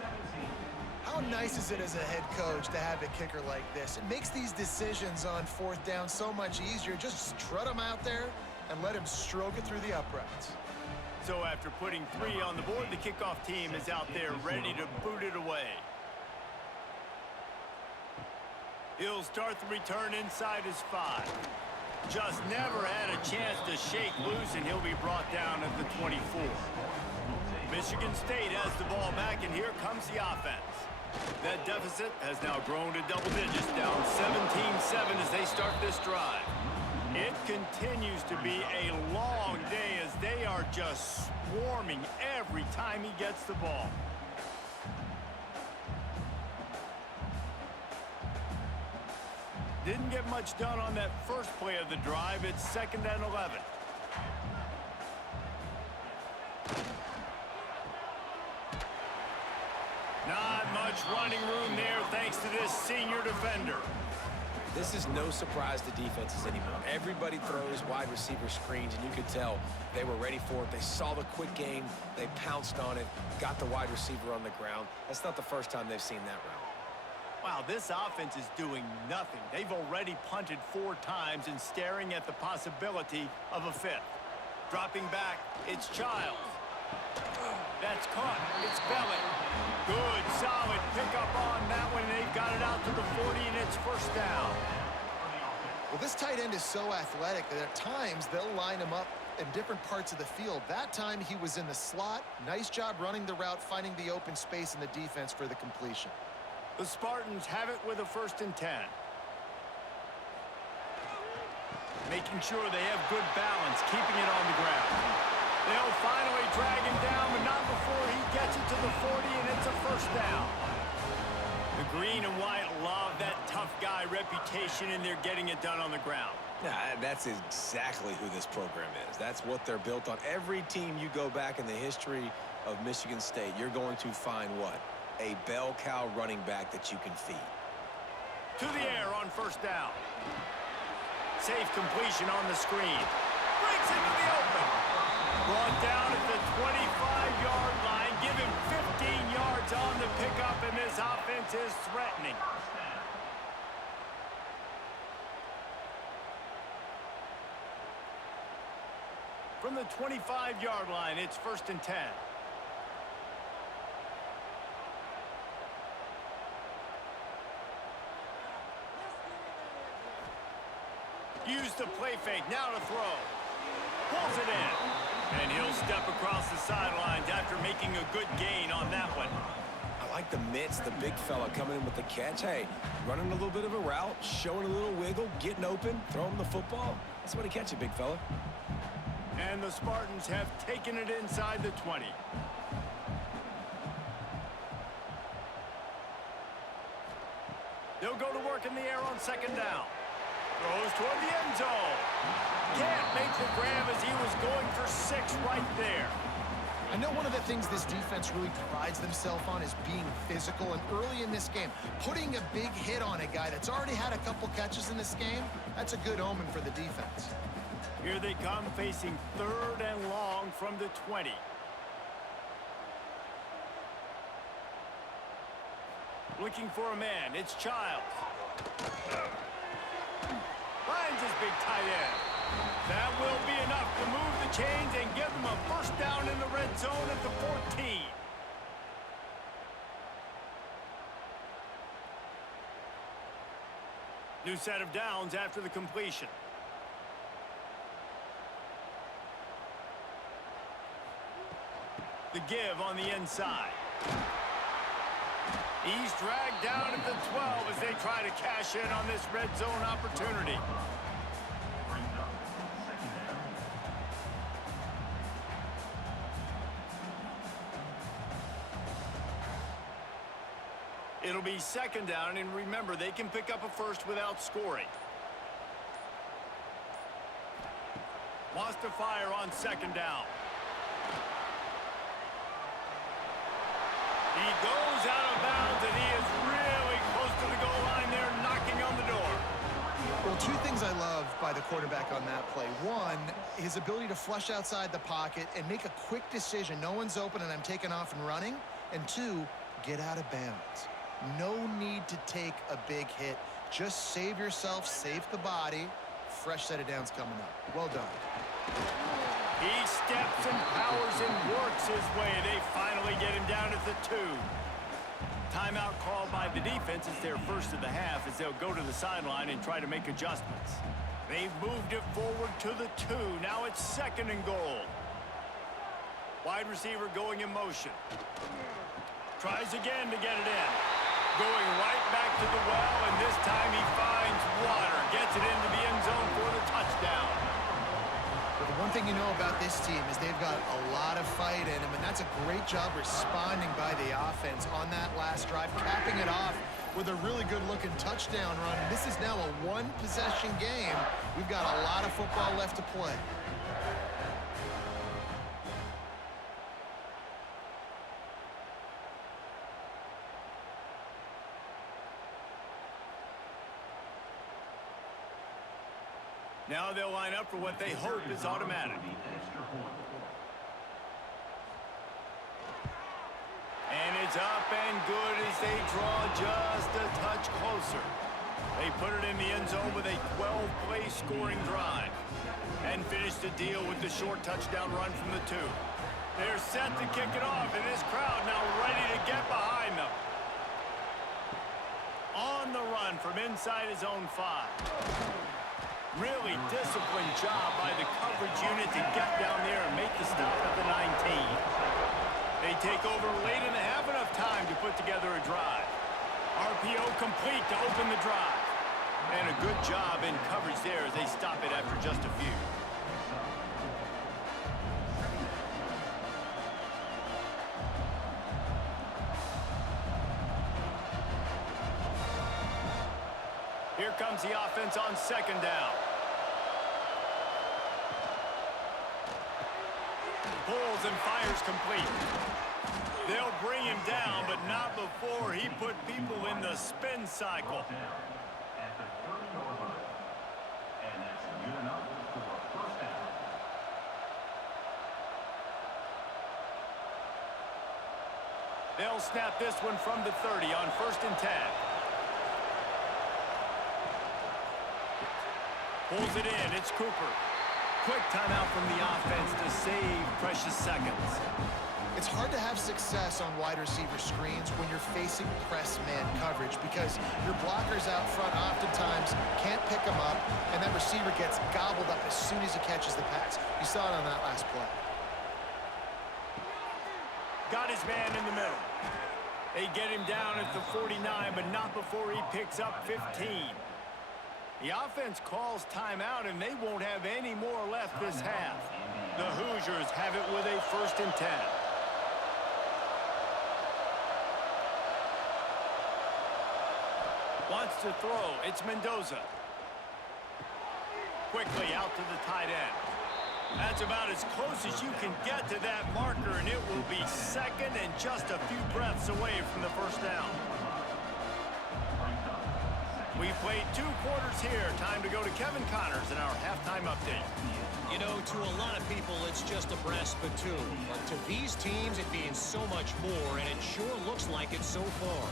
How nice is it as a head coach to have a kicker like this? It makes these decisions on 4th down so much easier. Just strut him out there and let him stroke it through the uprights. So after putting 3 on the board, the kickoff team is out there ready to boot it away. He'll start the return inside his 5. Just never had a chance to shake loose, and he'll be brought down at the 24. Michigan State has the ball back, and here comes the offense. That deficit has now grown to double digits, down 17-7 as they start this drive. It continues to be a long day as they are just swarming every time he gets the ball. Didn't get much done on that first play of the drive. It's 2nd and 11. Not much running room there thanks to this senior defender. This is no surprise to defenses anymore. Everybody throws wide receiver screens, and you could tell they were ready for it. They saw the quick game. They pounced on it, got the wide receiver on the ground. That's not the first time they've seen that route. Wow, this offense is doing nothing. They've already punted 4 times and staring at the possibility of a 5th. Dropping back, it's Childs. That's caught. It's Belly. Good, solid pickup on that one. They've got it out to the 40, and it's 1st down. Well, this tight end is so athletic that at times they'll line him up in different parts of the field. That time he was in the slot. Nice job running the route, finding the open space in the defense for the completion. The Spartans have it with a 1st and 10. making sure they have good balance, keeping it on the ground. They'll finally drag him down, but not before he gets it to the 40, and it's a first down. The green and white love that tough guy reputation, and they're getting it done on the ground. Yeah, that's exactly who this program is. That's what they're built on. Every team you go back in the history of Michigan State, you're going to find what? A bell cow running back that you can feed. To the air on first down. Safe completion on the screen. Breaks into the open. Brought down at the 25-yard line. Give him 15 yards on the pickup, and this offense is threatening. From the 25-yard line, it's 1st and 10. Use the play fake, now to throw. Pulls it in. And he'll step across the sidelines after making a good gain on that one. I like the mitts, the big fella coming in with the catch. Hey, running a little bit of a route, showing a little wiggle, getting open, throwing the football. Somebody catch it, big fella. And the Spartans have taken it inside the 20. They'll go to work in the air on 2nd down. Throws toward the end zone. Can't make the grab as he was going for 6 right there. I know one of the things this defense really prides themselves on is being physical, and early in this game, putting a big hit on a guy that's already had a couple catches in this game, that's a good omen for the defense. Here they come, facing 3rd and long from the 20. Looking for a man, it's Childs. Finds his big tight end. That will be enough to move the chains and give them a first down in the red zone at the 14. New set of downs after the completion. The give on the inside. He's dragged down at the 12 as they try to cash in on this red zone opportunity. It'll be 2nd down, and remember, they can pick up a first without scoring. Wants to fire on 2nd down. He goes out of bounds, and he is really close to the goal line there, knocking on the door. Well, 2 things I love by the quarterback on that play. 1, his ability to flush outside the pocket and make a quick decision. No one's open, and I'm taking off and running. And 2, get out of bounds. No need to take a big hit. Just save yourself, save the body. Fresh set of downs coming up. Well done. He steps and powers and works his way. They finally get him down at the 2. Timeout called by the defense is their first of the half as they'll go to the sideline and try to make adjustments. They've moved it forward to the 2. Now it's 2nd and goal. Wide receiver going in motion. Tries again to get it in. Going right back to the well, and this time he finds water. Gets it into the end zone for the touchdown. But the one thing you know about this team is they've got a lot of fight in them, and that's a great job responding by the offense on that last drive, capping it off with a really good-looking touchdown run. This is now a 1-possession game. We've got a lot of football left to play. Now they'll line up for what they hope is automatic. And it's up and good as they draw just a touch closer. They put it in the end zone with a 12-play scoring drive and finish the deal with the short touchdown run from the 2. They're set to kick it off, and this crowd now ready to get behind them. On the run from inside his own 5. Really disciplined job by the coverage unit to get down there and make the stop at the 19. They take over late in the half, enough time to put together a drive. RPO complete to open the drive. And a good job in coverage there as they stop it after just a few. Here comes the offense on second down. Pulls and fires complete. They'll bring him down, but not before he put people in the spin cycle. At the 30-yard line. And that's good enough for a first down. They'll snap this one from the 30 on 1st and 10. Pulls it in. It's Cooper. Quick timeout from the offense to save precious seconds. It's hard to have success on wide receiver screens when you're facing press man coverage because your blockers out front oftentimes can't pick them up, and that receiver gets gobbled up as soon as he catches the pass. You saw it on that last play. Got his man in the middle. They get him down at the 49, but not before he picks up 15. The offense calls timeout, and they won't have any more left this half. The Hoosiers have it with a 1st and 10. Wants to throw. It's Mendoza. Quickly out to the tight end. That's about as close as you can get to that marker, and it will be second and just a few breaths away from the first down. We've played 2 quarters here. Time to go to Kevin Connors in our halftime update. You know, to a lot of people, it's just a brass spittoon. But to these teams, it means so much more, and it sure looks like it so far.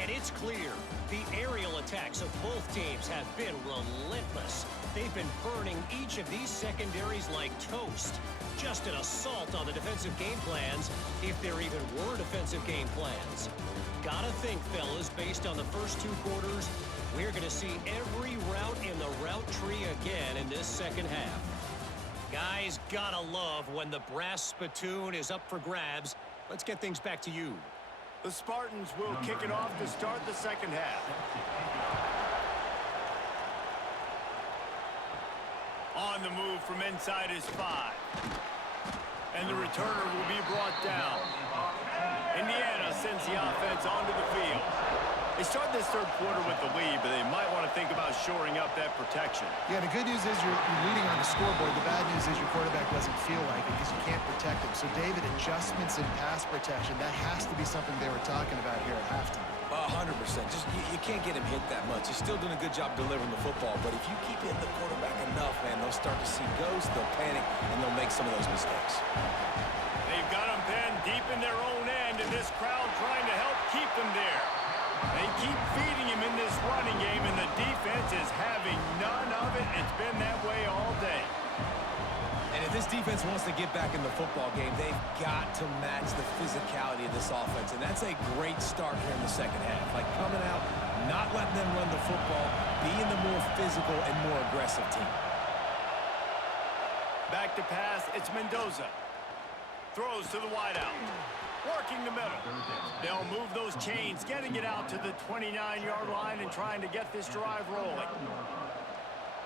And it's clear, the aerial attacks of both teams have been relentless. They've been burning each of these secondaries like toast. Just an assault on the defensive game plans, if there even were defensive game plans. Gotta think, fellas, based on the first 2 quarters, we're going to see every route in the route tree again in this second half. Guys, gotta love when the brass spittoon is up for grabs. Let's get things back to you. The Spartans will kick it off to start the second half. On the move from inside his 5. And the returner will be brought down. Indiana sends the offense onto the field. They start this 3rd quarter with the lead, but they might want to think about shoring up that protection. Yeah, the good news is you're leading on the scoreboard. The bad news is your quarterback doesn't feel like it because you can't protect him. So, David, adjustments in pass protection, that has to be something they were talking about here at halftime. 100%. Just you can't get him hit that much. He's still doing a good job delivering the football, but if you keep hitting the quarterback enough, man, they'll start to see ghosts, they'll panic, and they'll make some of those mistakes. They've got him pinned deep in their own end, and this crowd trying to help keep them there. They keep feeding him in this running game, and the defense is having none of it. It's been that way all day. And if this defense wants to get back in the football game, they've got to match the physicality of this offense, and that's a great start here in the second half. Like coming out, not letting them run the football, being the more physical and more aggressive team. Back to pass, it's Mendoza. Throws to the wideout. Working the middle. They'll move those chains, getting it out to the 29-yard line and trying to get this drive rolling.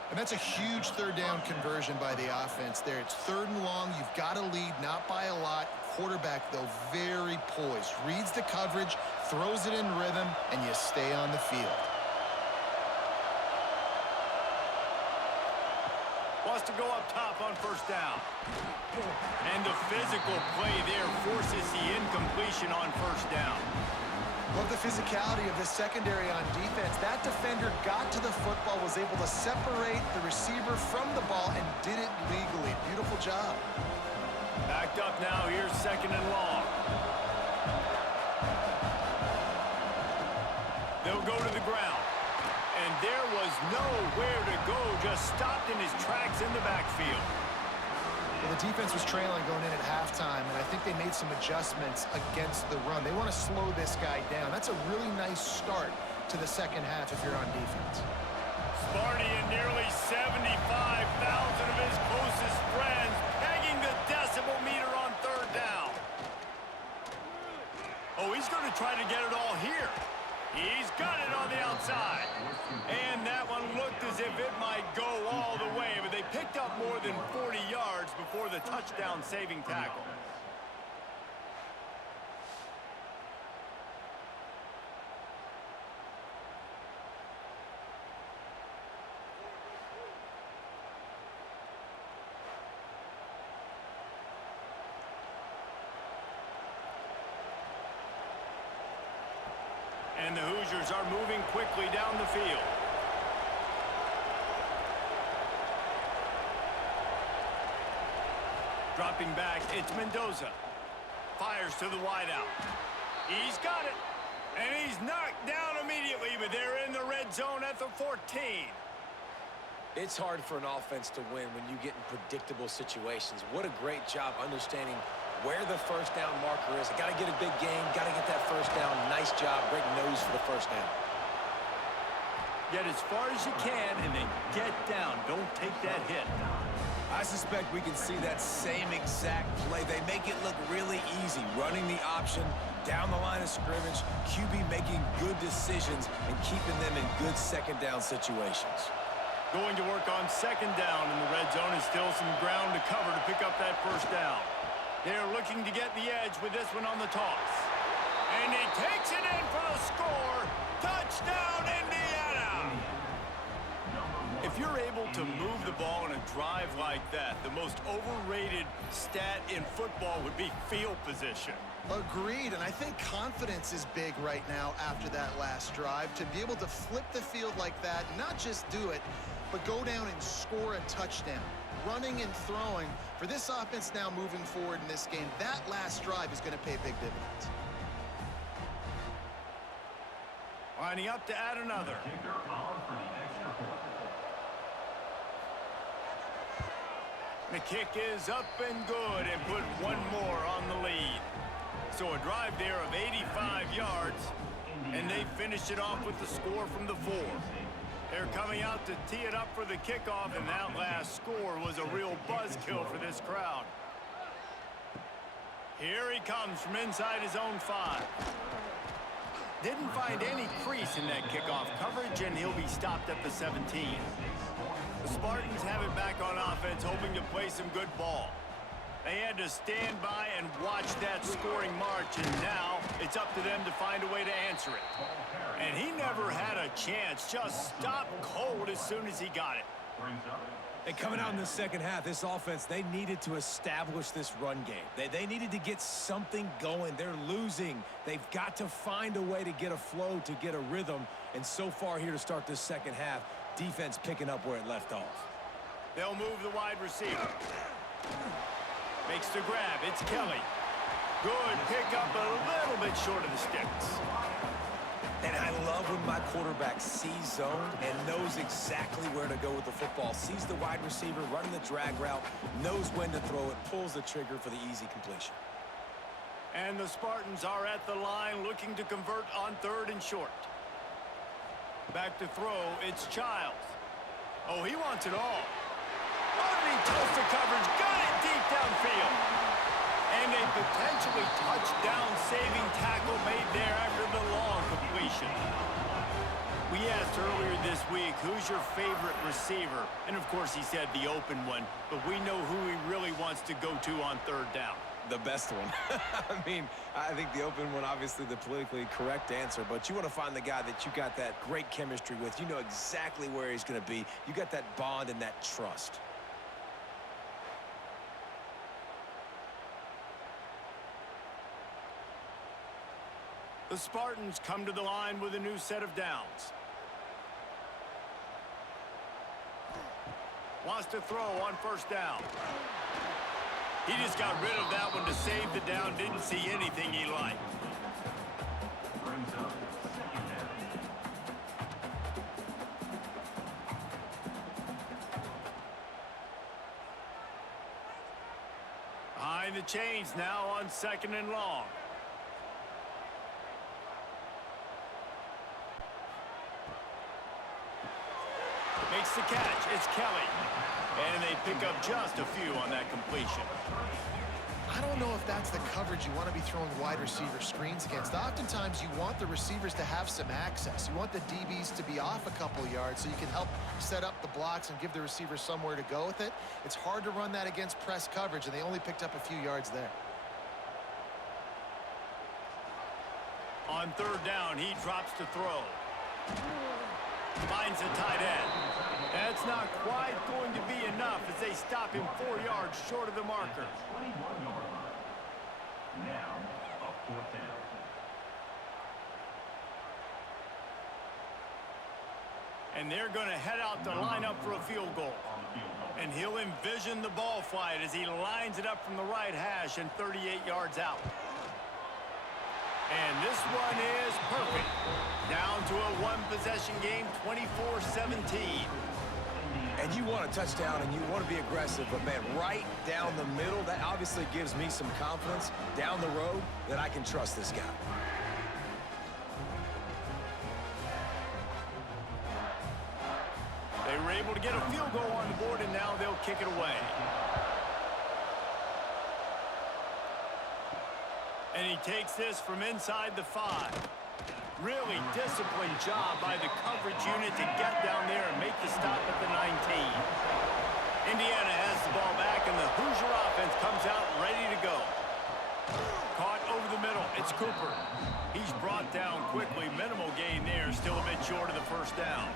And that's a huge 3rd down conversion by the offense there. It's 3rd and long. You've got to lead, not by a lot. Quarterback, though, very poised. Reads the coverage, throws it in rhythm, and you stay on the field. Wants to go up top on 1st down. And the physical play there forces the incompletion on 1st down. Love the physicality of this secondary on defense. That defender got to the football, was able to separate the receiver from the ball, and did it legally. Beautiful job. Backed up now. Here's 2nd and long. They'll go to the ground. And there was nowhere to go. Just stopped in his tracks in the backfield. Well, the defense was trailing going in at halftime, and I think they made some adjustments against the run. They want to slow this guy down. That's a really nice start to the second half if you're on defense. Sparty and nearly 75,000 of his closest friends pegging the decibel meter on 3rd down. Oh, he's going to try to get it all here. He's got it on the outside. And that one looked as if it might go all the way, but they picked up more than 40 yards before the touchdown-saving tackle. And the Hoosiers are moving quickly down the field. Dropping back, it's Mendoza. Fires to the wideout. He's got it. And he's knocked down immediately, but they're in the red zone at the 14. It's hard for an offense to win when you get in predictable situations. What a great job understanding where the first down marker is. Got to get a big gain, got to get that first down. Nice job, great nose for the first down. Get as far as you can and then get down. Don't take that hit. I suspect we can see that same exact play. They make it look really easy, running the option down the line of scrimmage, QB making good decisions and keeping them in good second down situations. Going to work on second down in the red zone is still some ground to cover to pick up that first down. They're looking to get the edge with this one on the toss. And he takes it in for the score. Touchdown, Indiana! If you're able to move the ball in a drive like that, the most overrated stat in football would be field position. Agreed, and I think confidence is big right now after that last drive. To be able to flip the field like that, not just do it, but go down and score a touchdown. Running and throwing, for this offense now moving forward in this game, that last drive is going to pay big dividends. Lining up to add another. The kick is up and good and put one more on the lead. So a drive there of 85 yards, and they finish it off with the score from the 4. They're coming out to tee it up for the kickoff, and that last score was a real buzzkill for this crowd. Here he comes from inside his own 5. Didn't find any crease in that kickoff coverage, and he'll be stopped at the 17. The Spartans have it back on offense, hoping to play some good ball. They had to stand by and watch that scoring march, and now it's up to them to find a way to answer it. And he never had a chance, just stopped cold as soon as he got it. And coming out in the second half, this offense, they needed to establish this run game. They needed to get something going. They're losing. They've got to find a way to get a flow, to get a rhythm. And so far here to start this second half, defense picking up where it left off. They'll move the wide receiver. Makes the grab. It's Kelly. Good pickup, a little bit short of the sticks. And I love when my quarterback sees zone and knows exactly where to go with the football. Sees the wide receiver running the drag route, knows when to throw it, pulls the trigger for the easy completion. And the Spartans are at the line looking to convert on 3rd and short. Back to throw, it's Childs. Oh, he wants it all. Underneath toast the coverage, got it deep downfield. And a potentially touchdown-saving tackle made there after the long completion. We asked earlier this week, who's your favorite receiver? And of course he said the open one, but we know who he really wants to go to on 3rd down. The best one. I mean, I think the open one, obviously the politically correct answer, but you want to find the guy that you got that great chemistry with. You know exactly where he's going to be. You got that bond and that trust. The Spartans come to the line with a new set of downs. Wants to throw on 1st down. He just got rid of that one to save the down. Didn't see anything he liked. Behind the chains now on 2nd and long. Makes the catch. It's Kelly. And they pick up just a few on that completion. I don't know if that's the coverage you want to be throwing wide receiver screens against. Oftentimes, you want the receivers to have some access. You want the DBs to be off a couple yards so you can help set up the blocks and give the receivers somewhere to go with it. It's hard to run that against press coverage, and they only picked up a few yards there. On third down, he drops to throw. Finds a tight end. That's not quite going to be enough as they stop him 4 yards short of the marker. Now, a fourth down. And they're going to head out to line up for a field goal. And he'll envision the ball flight as he lines it up from the right hash and 38 yards out. And this one is perfect. Down to a one-possession game, 24-17. And you want a touchdown and you want to be aggressive, but, man, right down the middle, that obviously gives me some confidence down the road that I can trust this guy. They were able to get a field goal on the board, and now they'll kick it away. And he takes this from inside the 5. Really disciplined job by the coverage unit to get down there and make the stop at the 19. Indiana has the ball back, and the Hoosier offense comes out ready to go. Caught over the middle. It's Cooper. He's brought down quickly. Minimal gain there. Still a bit short of the first down.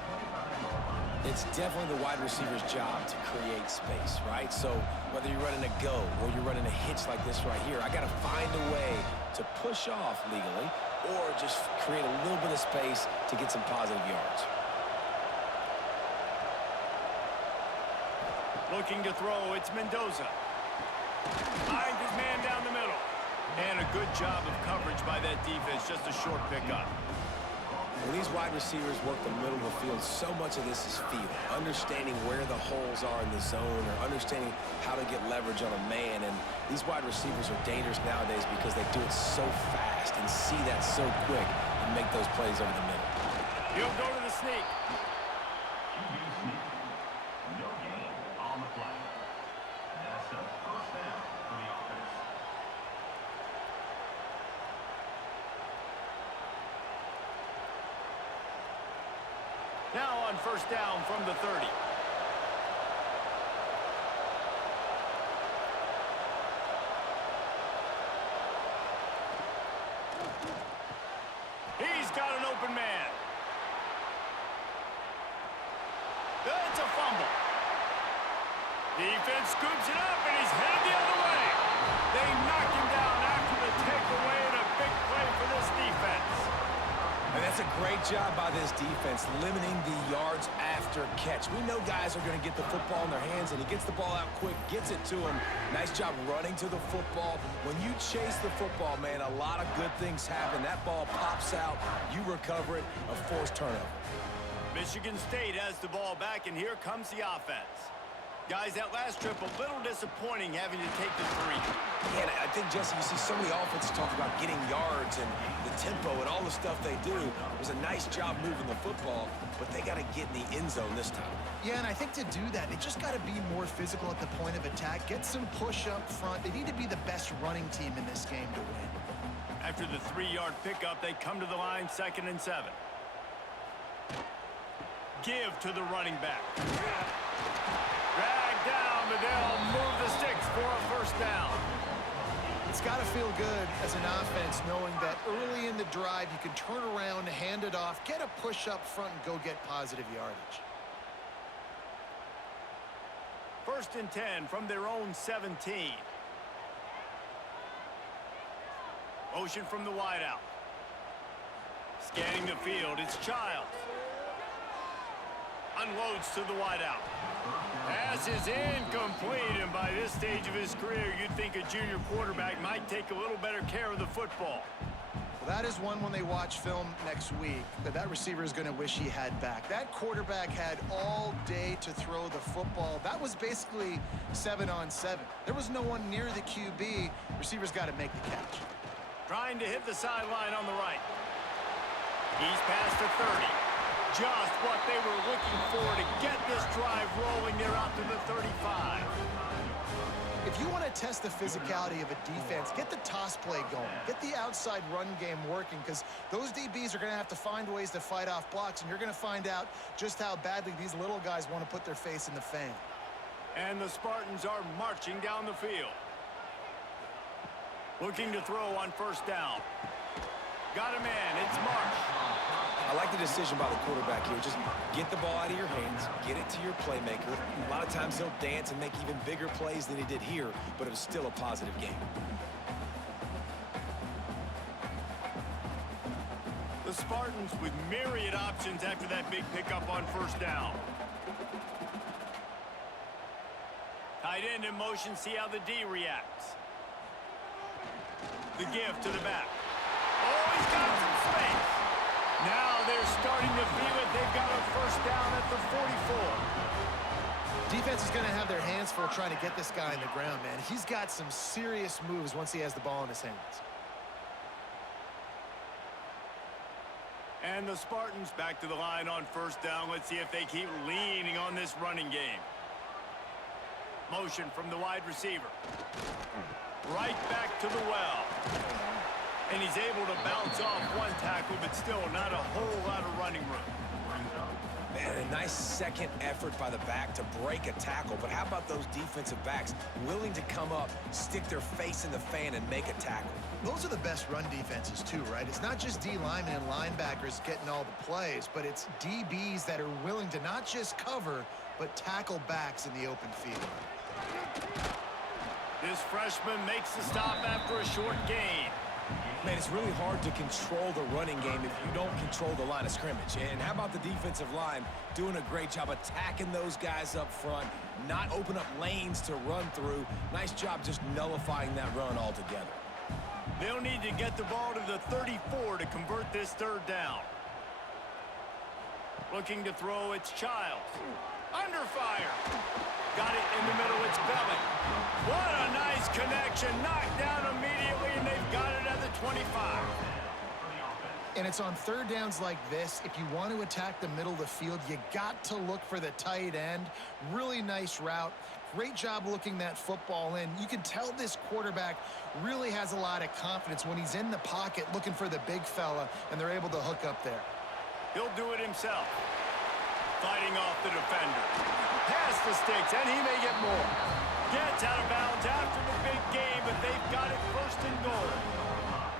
It's definitely the wide receiver's job to create space, right? So whether you're running a go or you're running a hitch like this right here, I got to find a way to push off legally or just create a little bit of space to get some positive yards. Looking to throw, it's Mendoza. Finds his man down the middle. And a good job of coverage by that defense, just a short pickup. When these wide receivers work the middle of the field, so much of this is feel. Understanding where the holes are in the zone or understanding how to get leverage on a man. And these wide receivers are dangerous nowadays because they do it so fast and see that so quick and make those plays over the middle. He'll go to the sneak. No gain on the play. That's a first down for the offense. Now on first down from the 30. He's got an open man. That's a fumble. Defense scoops it up, and he's headed the other way. They knocked him down after the takeaway, and a big play for this defense. And that's a great job by this defense, limiting the yards after catch. We know guys are going to get the football in their hands, and he gets the ball out quick, gets it to him. Nice job running to the football. When you chase the football, man, a lot of good things happen. That ball pops out, you recover it, a forced turnover. Michigan State has the ball back, and here comes the offense. Guys, that last trip, a little disappointing having to take the 3. And I think, Jesse, you see so many offenses talk about getting yards and the tempo and all the stuff they do. It was a nice job moving the football, but they got to get in the end zone this time. Yeah, and I think to do that, they just got to be more physical at the point of attack, get some push up front. They need to be the best running team in this game to win. After the 3-yard pickup, they come to the line, 2nd and 7. Give to the running back. Drag down, but they'll move the sticks for a first down. It's got to feel good as an offense knowing that early in the drive you can turn around, hand it off, get a push up front, and go get positive yardage. 1st and 10 from their own 17. Motion from the wideout. Scanning the field, it's Childs. Unloads to the wideout. Pass is incomplete, and by this stage of his career, you'd think a junior quarterback might take a little better care of the football. Well, that is one when they watch film next week that receiver is going to wish he had back. That quarterback had all day to throw the football. That was basically 7-on-7. There was no one near the QB. Receivers got to make the catch. Trying to hit the sideline on the right. He's past the 30. Just what they were looking for to get this drive rolling. They're out to the 35. If you want to test the physicality of a defense, get the toss play going. Get the outside run game working, because those DBs are going to have to find ways to fight off blocks, and you're going to find out just how badly these little guys want to put their face in the fan. And the Spartans are marching down the field. Looking to throw on first down. Got a man. It's Marsh. I like the decision by the quarterback here. Just get the ball out of your hands, get it to your playmaker. A lot of times he'll dance and make even bigger plays than he did here, but it was still a positive game. The Spartans with myriad options after that big pickup on first down. Tight end in motion, see how the D reacts. The give to the back. Oh, he's got some space. Now they're starting to feel it. They've got a first down at the 44. Defense is going to have their hands full trying to get this guy on the ground, man. He's got some serious moves once he has the ball in his hands. And the Spartans back to the line on first down. Let's see if they keep leaning on this running game. Motion from the wide receiver. Right back to the well. And he's able to bounce off one tackle, but still not a whole lot of running room. Man, a nice second effort by the back to break a tackle. But how about those defensive backs willing to come up, stick their face in the fan, and make a tackle? Those are the best run defenses too, right? It's not just D linemen and linebackers getting all the plays, but it's DBs that are willing to not just cover, but tackle backs in the open field. This freshman makes the stop after a short gain. Man, it's really hard to control the running game if you don't control the line of scrimmage. And how about the defensive line doing a great job attacking those guys up front, not open up lanes to run through. Nice job just nullifying that run altogether. They'll need to get the ball to the 34 to convert this third down. Looking to throw, it's Childs. Under fire. Got it in the middle, it's Belling. What a nice connection. Knocked down immediately, and they've got it at the 25. And it's on third downs like this. If you want to attack the middle of the field, you got to look for the tight end. Really nice route. Great job looking that football in. You can tell this quarterback really has a lot of confidence when he's in the pocket looking for the big fella, and they're able to hook up there. He'll do it himself. Fighting off the defender. Past the sticks, and he may get more. Gets out of bounds after the big game, but they've got it first and goal.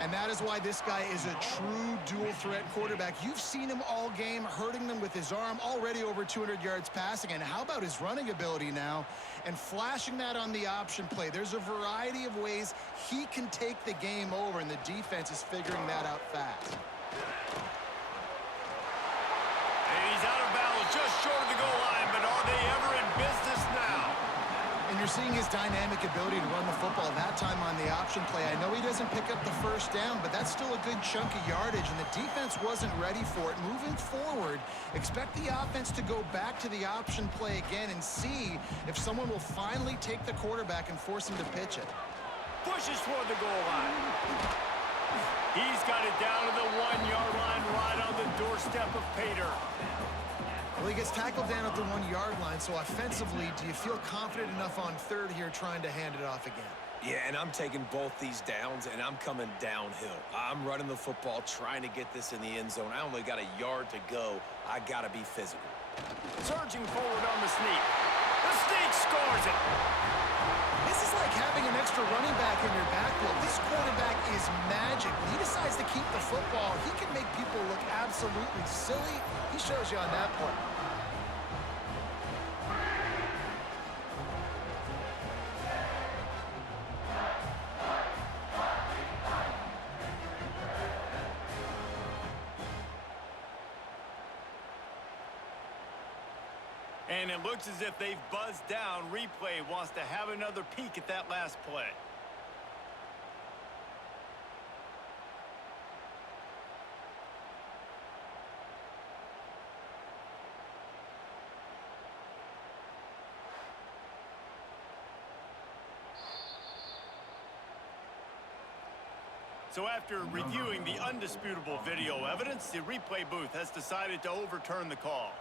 And that is why this guy is a true dual-threat quarterback. You've seen him all game, hurting them with his arm, already over 200 yards passing. And how about his running ability now? And flashing that on the option play. There's a variety of ways he can take the game over, and the defense is figuring that out fast. And he's out of bounds, just short of the goal line, but are they ever in business now? And you're seeing his dynamic ability to run the football that time on the option play. I know he doesn't pick up the first down, but that's still a good chunk of yardage, and the defense wasn't ready for it. Moving forward, expect the offense to go back to the option play again and see if someone will finally take the quarterback and force him to pitch it. Pushes toward the goal line. He's got it down to the 1-yard line, right on the doorstep of Pater. Well, he gets tackled down at the 1-yard line, so offensively, do you feel confident enough on third here trying to hand it off again? Yeah, and I'm taking both these downs, and I'm coming downhill. I'm running the football, trying to get this in the end zone. I only got a yard to go. I got to be physical. Surging forward on the sneak. The sneak scores it. This is like having an extra running back in your backfield. This quarterback is magic. When he decides to keep the football, he can make people look absolutely silly. He shows you on that play. And it looks as if they've buzzed down. Replay wants to have another peek at that last play. So after reviewing the undisputable video evidence, the replay booth has decided to overturn the call.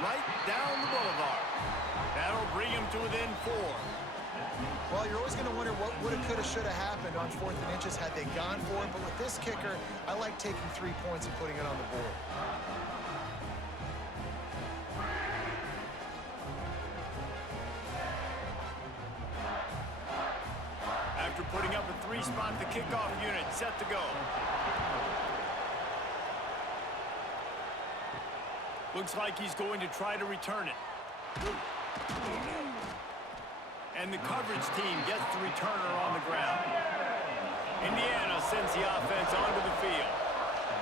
Right down the boulevard. to within 4. Well, you're always going to wonder what woulda, coulda, shoulda happened on 4th and inches had they gone for it. But with this kicker, I like taking 3 points and putting it on the board. After putting up a 3-spot, the kickoff unit set to go. Looks like he's going to try to return it. And the coverage team gets the returner on the ground. Indiana sends the offense onto the field.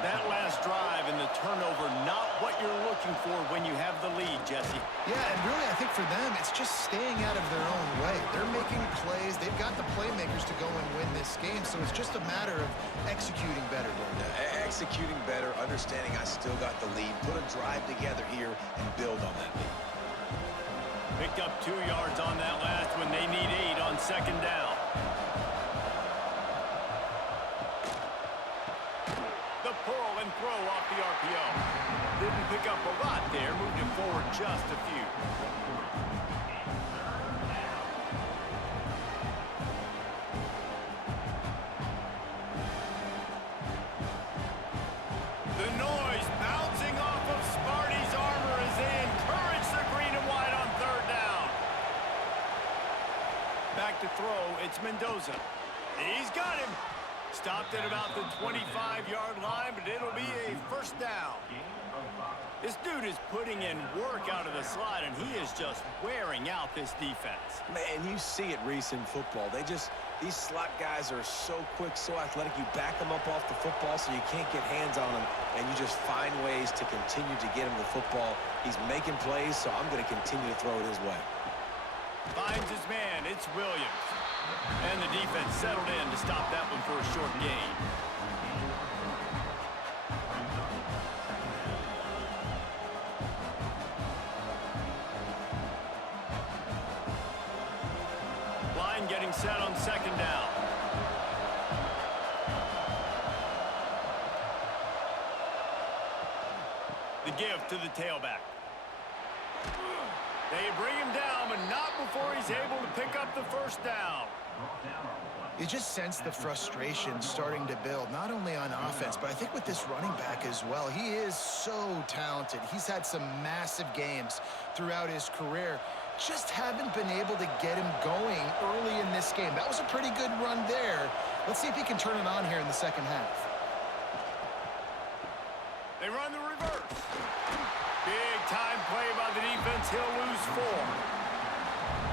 That last drive and the turnover, not what you're looking for when you have the lead, Jesse. Yeah, and really, I think for them, it's just staying out of their own way. They're making plays. They've got the playmakers to go and win this game, so it's just a matter of executing better. Executing better, understanding I still got the lead, put a drive together here and build on that lead. Picked up 2 yards on that last one. They need 8 on 2nd down. The pull and throw off the RPO. Didn't pick up a lot there, moved it forward just a few. The noise bouncing off of Sparty's armor as they encourage the green and white on 3rd down. Back to throw, it's Mendoza. He's got him. Stopped at about the 25-yard line, but it'll be a 1st down. This dude is putting in work out of the slot, and he is just wearing out this defense. Man, you see it, Reese, in football. These slot guys are so quick, so athletic. You back them up off the football so you can't get hands on them, and you just find ways to continue to get him the football. He's making plays, so I'm going to continue to throw it his way. Finds his man. It's Williams. And the defense settled in to stop that one for a short gain. Line getting set on 2nd down. The give to the tailback. They bring him down, but not before he's able to pick up the 1st down. You just sense the frustration starting to build, not only on offense, but I think with this running back as well. He is so talented. He's had some massive games throughout his career. Just haven't been able to get him going early in this game. That was a pretty good run there. Let's see if he can turn it on here in the 2nd half. They run the reverse. Big time play by the defense. He'll lose 4.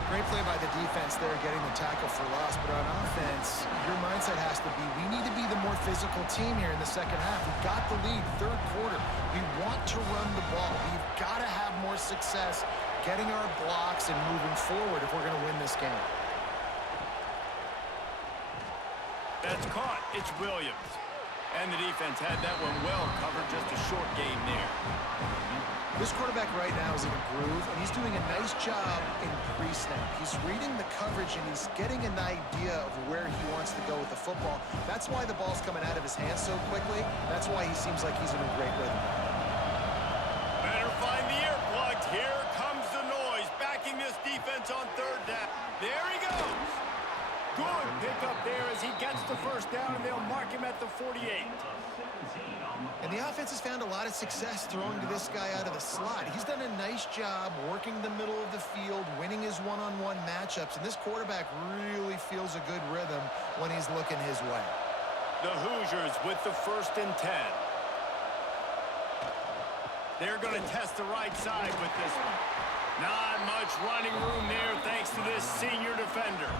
Great play by the defense there, getting the tackle for loss. But on offense, your mindset has to be, we need to be the more physical team here in the 2nd half. We've got the lead, 3rd quarter. We want to run the ball. We've got to have more success getting our blocks and moving forward if we're going to win this game. That's caught. It's Williams. And the defense had that one well covered. Just a short game there. This quarterback right now is in a groove, and he's doing a nice job in pre-snap. He's reading the coverage, and he's getting an idea of where he wants to go with the football. That's why the ball's coming out of his hands so quickly. That's why he seems like he's in a great rhythm. Better find the earplugs. Here comes the noise, backing this defense on 3rd down. There he goes. Good pickup there as he gets the 1st down, and they'll mark him at the 48. And the offense has found a lot of success throwing to this guy out of the slot. He's done a nice job working the middle of the field, winning his one-on-one matchups, and this quarterback really feels a good rhythm when he's looking his way. The Hoosiers with the 1st and 10. They're going to test the right side with this one. Not much running room there thanks to this senior defender.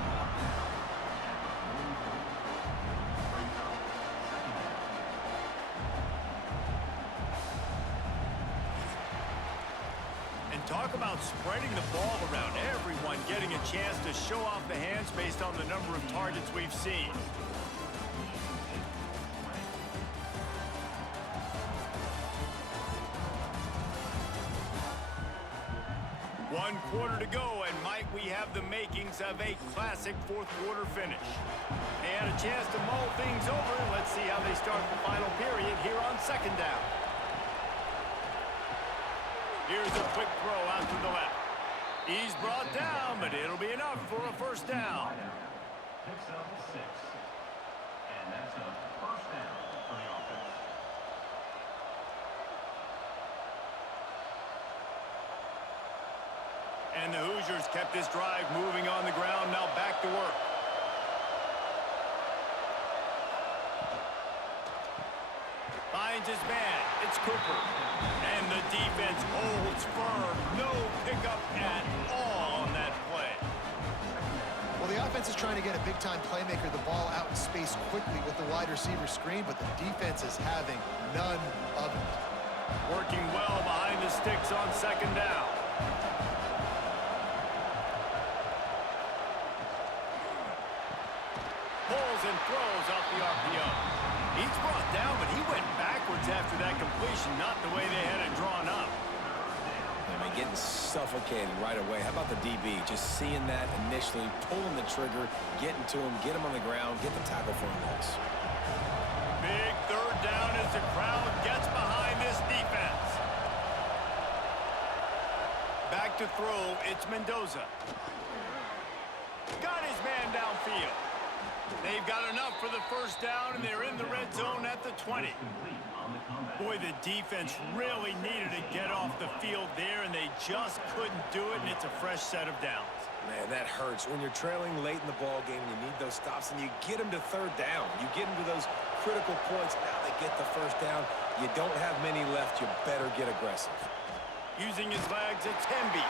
Talk about spreading the ball around. Everyone getting a chance to show off the hands based on the number of targets we've seen. One quarter to go, and might we have the makings of a classic 4th quarter finish. They had a chance to mull things over. Let's see how they start the final period here on 2nd down. Here's a quick throw out to the left. He's brought down, but it'll be enough for a first down. Picks up 6. And that's a first down for the offense. And the Hoosiers kept this drive moving on the ground. Now back to work. Finds his man. It's Cooper. And the defense holds firm. No pickup at all on that play. Well, the offense is trying to get a big-time playmaker the ball out in space quickly with the wide receiver screen, but the defense is having none of it. Working well behind the sticks on second down. Pulls and throws off the RPO. He's brought down, but he went backwards after that completion, not the way they had it drawn up. I mean, getting suffocated right away. How about the DB? Just seeing that initially, pulling the trigger, getting to him, get him on the ground, get the tackle for a loss. Big third down as the crowd gets behind this defense. Back to throw, it's Mendoza. Got his man downfield. They've got enough for the first down, and they're in the red zone at the 20. Boy, the defense really needed to get off the field there, and they just couldn't do it, and it's a fresh set of downs. Man, that hurts. When you're trailing late in the ball game, you need those stops, and you get them to third down. You get them to those critical points. Now they get the first down. You don't have many left. You better get aggressive. Using his legs, it's Hemby.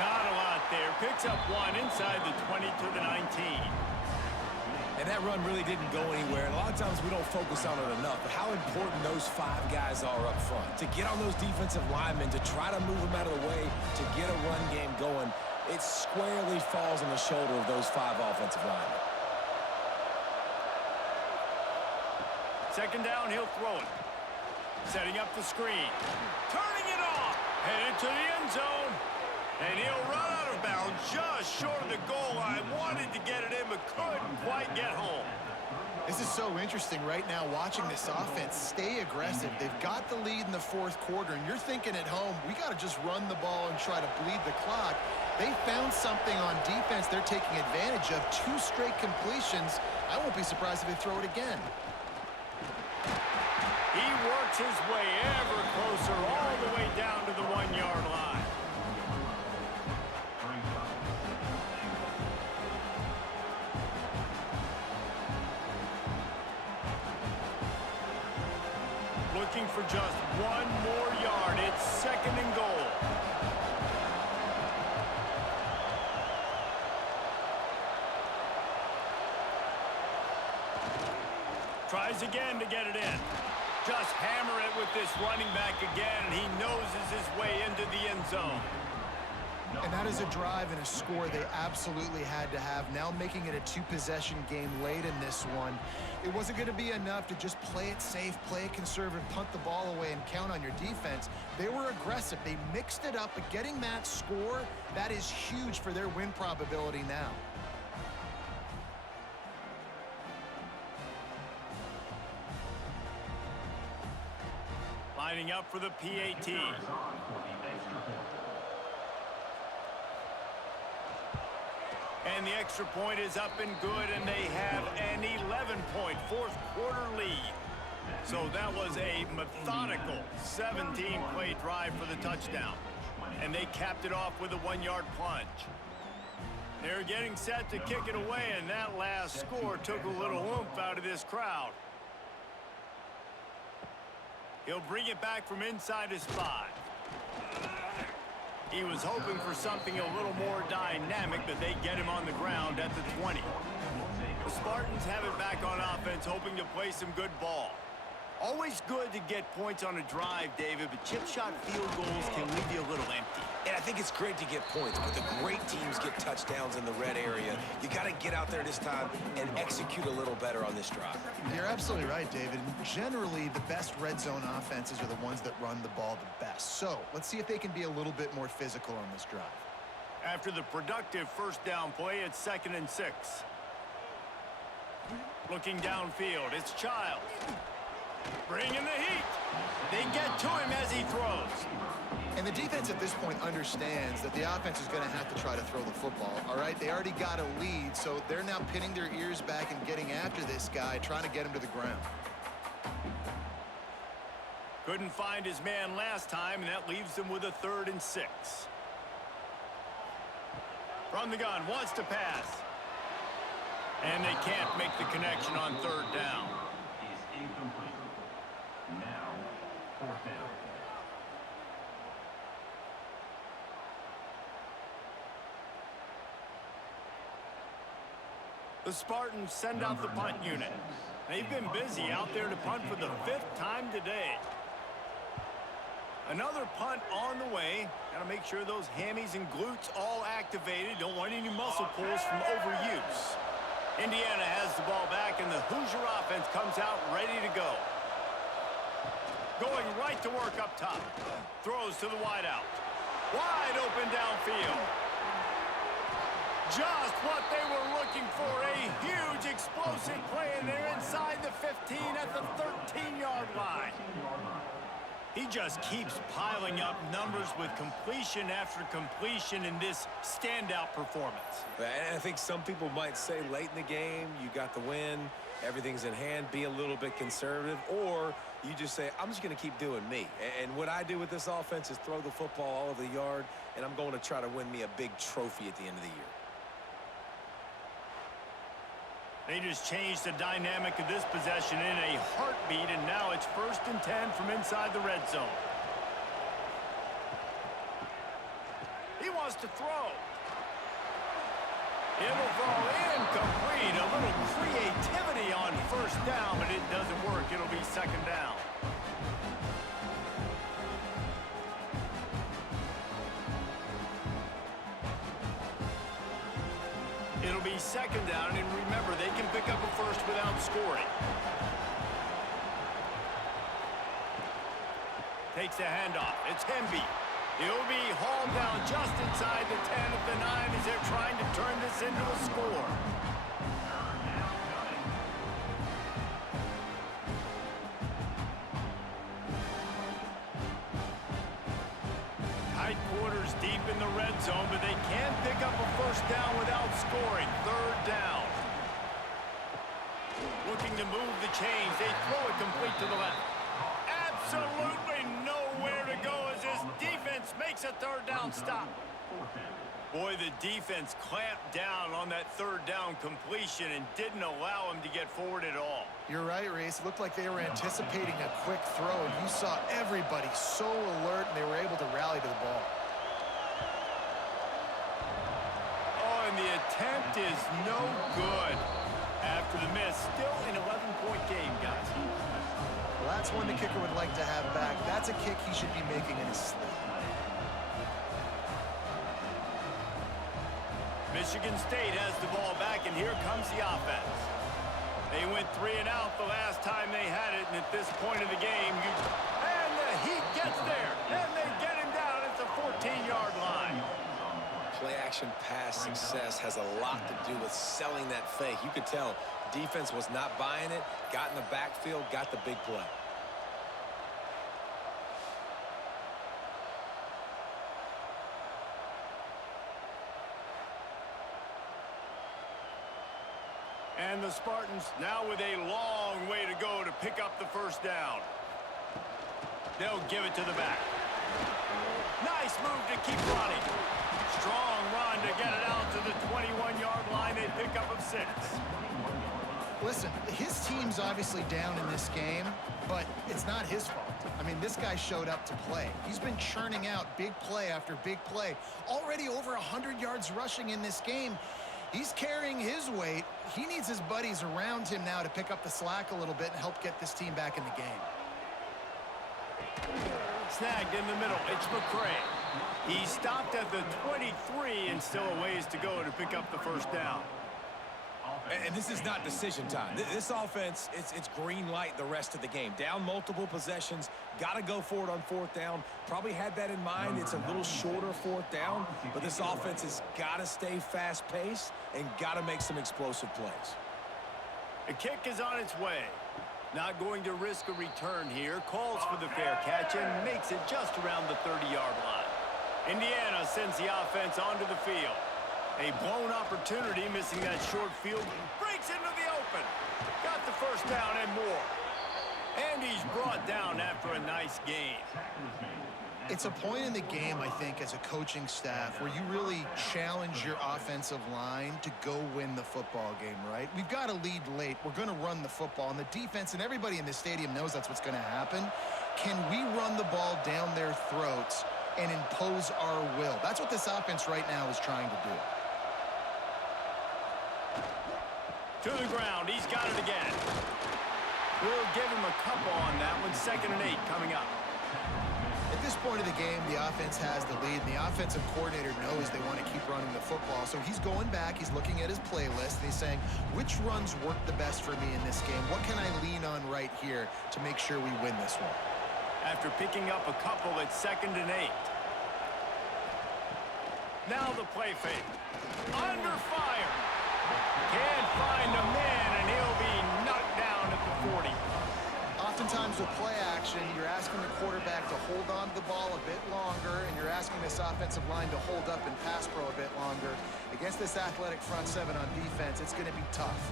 Not a lot there. Picks up one inside the 20 to the 19. And that run really didn't go anywhere. And a lot of times we don't focus on it enough. But how important those 5 guys are up front. To get on those defensive linemen, to try to move them out of the way, to get a run game going, it squarely falls on the shoulder of those 5 offensive linemen. Second down, he'll throw it. Setting up the screen. Turning it off. Headed to the end zone. And he'll run out of bounds just short of the goal line. Wanted to get it in, but couldn't quite get home. This is so interesting right now watching this offense stay aggressive. They've got the lead in the fourth quarter, and you're thinking at home, we got to just run the ball and try to bleed the clock. They found something on defense they're taking advantage of. 2 straight completions. I won't be surprised if they throw it again. He works his way ever closer all the way down to the 1-yard line. Looking for just 1 more yard. It's second and goal. Tries again to get it in. Just hammer it with this running back again, and he noses his way into the end zone. And that is a drive and a score they absolutely had to have. Now making it a 2-possession game late in this one. It wasn't going to be enough to just play it safe, play it conservative, punt the ball away, and count on your defense. They were aggressive. They mixed it up, but getting that score, that is huge for their win probability now. Lining up for the PAT. And the extra point is up and good, and they have an 11-point fourth-quarter lead. So that was a methodical 17-play drive for the touchdown. And they capped it off with a 1-yard plunge. They're getting set to kick it away, and that last score took a little oomph out of this crowd. He'll bring it back from inside his 5. He was hoping for something a little more dynamic, but they get him on the ground at the 20. The Spartans have it back on offense, hoping to play some good ball. Always good to get points on a drive, David, but chip shot field goals can leave you a little empty. And I think it's great to get points, but the great teams get touchdowns in the red area. You got to get out there this time and execute a little better on this drive. You're absolutely right, David. Generally, the best red zone offenses are the ones that run the ball the best. So let's see if they can be a little bit more physical on this drive. After the productive first down play, it's 2nd and 6. Looking downfield, it's Childs. Bringing the heat. They get to him as he throws. And the defense at this point understands that the offense is going to have to try to throw the football, all right? They already got a lead, so they're now pinning their ears back and getting after this guy, trying to get him to the ground. Couldn't find his man last time, and that leaves him with a 3rd and 6. From the gun, wants to pass. And they can't make the connection on 3rd down. Is incomplete. Now, 4th down. The Spartans send out the punt unit. They've been busy out there to punt for the 5th time today. Another punt on the way. Got to make sure those hammies and glutes all activated. Don't want any muscle pulls from overuse. Indiana has the ball back, and the Hoosier offense comes out ready to go. Going right to work up top. Throws to the wideout. Wide open downfield. Just what they were looking for. A huge explosive play, and they're inside the 15 at the 13-yard line. He just keeps piling up numbers with completion after completion in this standout performance. And I think some people might say late in the game, you got the win, everything's in hand, be a little bit conservative, or you just say, I'm just going to keep doing me. And what I do with this offense is throw the football all over the yard, and I'm going to try to win me a big trophy at the end of the year. They just changed the dynamic of this possession in a heartbeat, and now it's 1st and 10 from inside the red zone. He wants to throw. It'll fall incomplete. A little creativity on 1st down, but it doesn't work. It'll be 2nd down. It'll be 2nd down, and remember, they can pick up a 1st without scoring. Takes the handoff. It's Hemby. He'll be hauled down just inside the 10 at the 9 as they're trying to turn this into a score. Tight quarters deep in the red zone, but they can't pick up a 1st down without scoring. 3rd down. Looking to move the chains. They throw it complete to the left. Absolutely nowhere to go as this defense makes a 3rd down stop. Boy, the defense clamped down on that 3rd down completion and didn't allow him to get forward at all. You're right, Reese. It looked like they were anticipating a quick throw, and you saw everybody so alert, and they were able to rally to the ball. Oh, and the attempt is no good. After the miss, still an 11-point game, guys. Well, that's one the kicker would like to have back. That's a kick he should be making in his sleep. Michigan State has the ball back, and here comes the offense. They went 3 and out the last time they had it, and at this point of the game, and the Heat gets there, and they get him down at the 14-yard line. Play-action pass success has a lot to do with selling that fake. You could tell defense was not buying it, got in the backfield, got the big play. And the Spartans now with a long way to go to pick up the 1st down. They'll give it to the back. Nice move to keep running. Strong run to get it out to the 21-yard line. They pick up of 6. Listen, his team's obviously down in this game, but it's not his fault. I mean, this guy showed up to play. He's been churning out big play after big play. Already over 100 yards rushing in this game. He's carrying his weight. He needs his buddies around him now to pick up the slack a little bit and help get this team back in the game. Snagged in the middle. It's McCray. He stopped at the 23 and still a ways to go to pick up the 1st down. And this is not decision time. This offense, it's green light the rest of the game. Down multiple possessions, got to go for it on 4th down. Probably had that in mind. It's a little shorter 4th down, but this offense has got to stay fast-paced and got to make some explosive plays. The kick is on its way. Not going to risk a return here. Calls for the fair catch and makes it just around the 30-yard line. Indiana sends the offense onto the field. A blown opportunity, missing that short field. Breaks into the open. Got the first down and more. And he's brought down after a nice gain. It's a point in the game, I think, as a coaching staff where you really challenge your offensive line to go win the football game, right? We've got to lead late. We're going to run the football. And the defense and everybody in the stadium knows that's what's going to happen. Can we run the ball down their throats and impose our will? That's what this offense right now is trying to do. To the ground. He's got it again. We'll give him a couple on that one. 2nd and 8 coming up. At this point of the game, the offense has the lead, and the offensive coordinator knows they want to keep running the football. So he's going back, he's looking at his playlist, and he's saying, which runs work the best for me in this game? What can I lean on right here to make sure we win this one? After picking up a couple at 2nd and 8. Now the play fake. Under fire. Can't find a man, and he'll be knocked down at the 40. Oftentimes with play action, you're asking the quarterback to hold on to the ball a bit longer, and you're asking this offensive line to hold up and pass pro a bit longer. Against this athletic front seven on defense, it's going to be tough.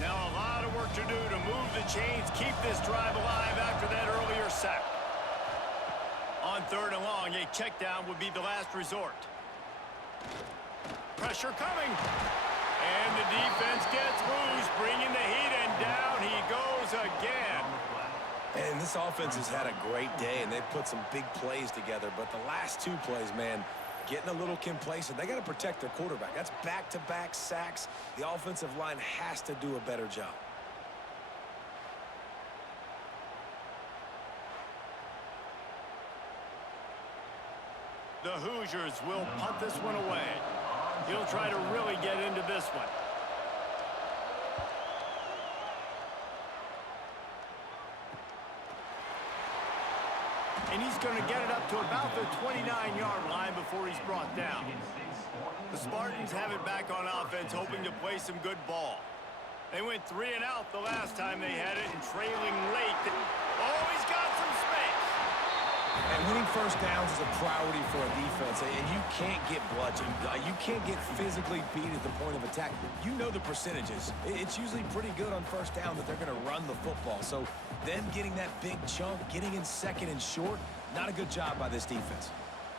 Now a lot of work to do to move the chains, keep this drive alive after that earlier sack. On 3rd and long, a check down would be the last resort. Pressure coming. And the defense gets loose, bringing the heat, and down he goes again. And this offense has had a great day, and they've put some big plays together. But the last 2 plays, man, getting a little complacent. They got to protect their quarterback. That's back-to-back sacks. The offensive line has to do a better job. The Hoosiers will punt this one away. He'll try to really get into this one. And he's going to get it up to about the 29-yard line before he's brought down. The Spartans have it back on offense, hoping to play some good ball. They went 3 and out the last time they had it, and trailing late. Oh, he's got some space. And winning first downs is a priority for a defense, and you can't get bludgeoned. You can't get physically beat at the point of attack. You know the percentages. It's usually pretty good on first down that they're going to run the football. So them getting that big chunk, getting in 2nd and short, not a good job by this defense.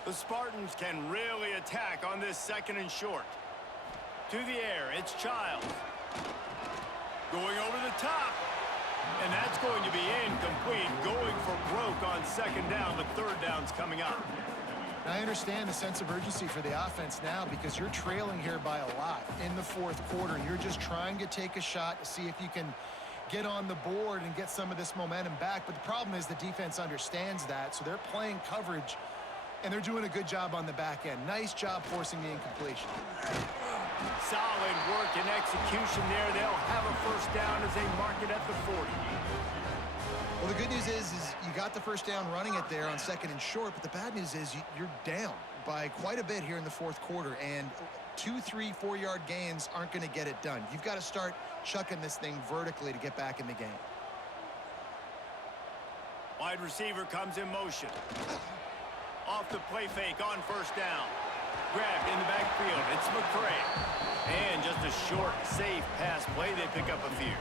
The Spartans can really attack on this 2nd and short. To the air, it's Childs. Going over the top. And that's going to be incomplete, going for broke on 2nd down, but 3rd down's coming up. I understand the sense of urgency for the offense now because you're trailing here by a lot in the 4th quarter, and you're just trying to take a shot to see if you can get on the board and get some of this momentum back. But the problem is the defense understands that, so they're playing coverage, and they're doing a good job on the back end. Nice job forcing the incompletion. Solid work and execution there. They'll have a first down as they mark it at the 40. Well, the good news is you got the first down running it there on 2nd and short, but the bad news is you're down by quite a bit here in the 4th quarter, and 2, 3, 4-yard gains aren't going to get it done. You've got to start chucking this thing vertically to get back in the game. Wide receiver comes in motion. Off the play fake on first down. Grabbed in the backfield. It's McCray. And just a short, safe pass play. They pick up a few.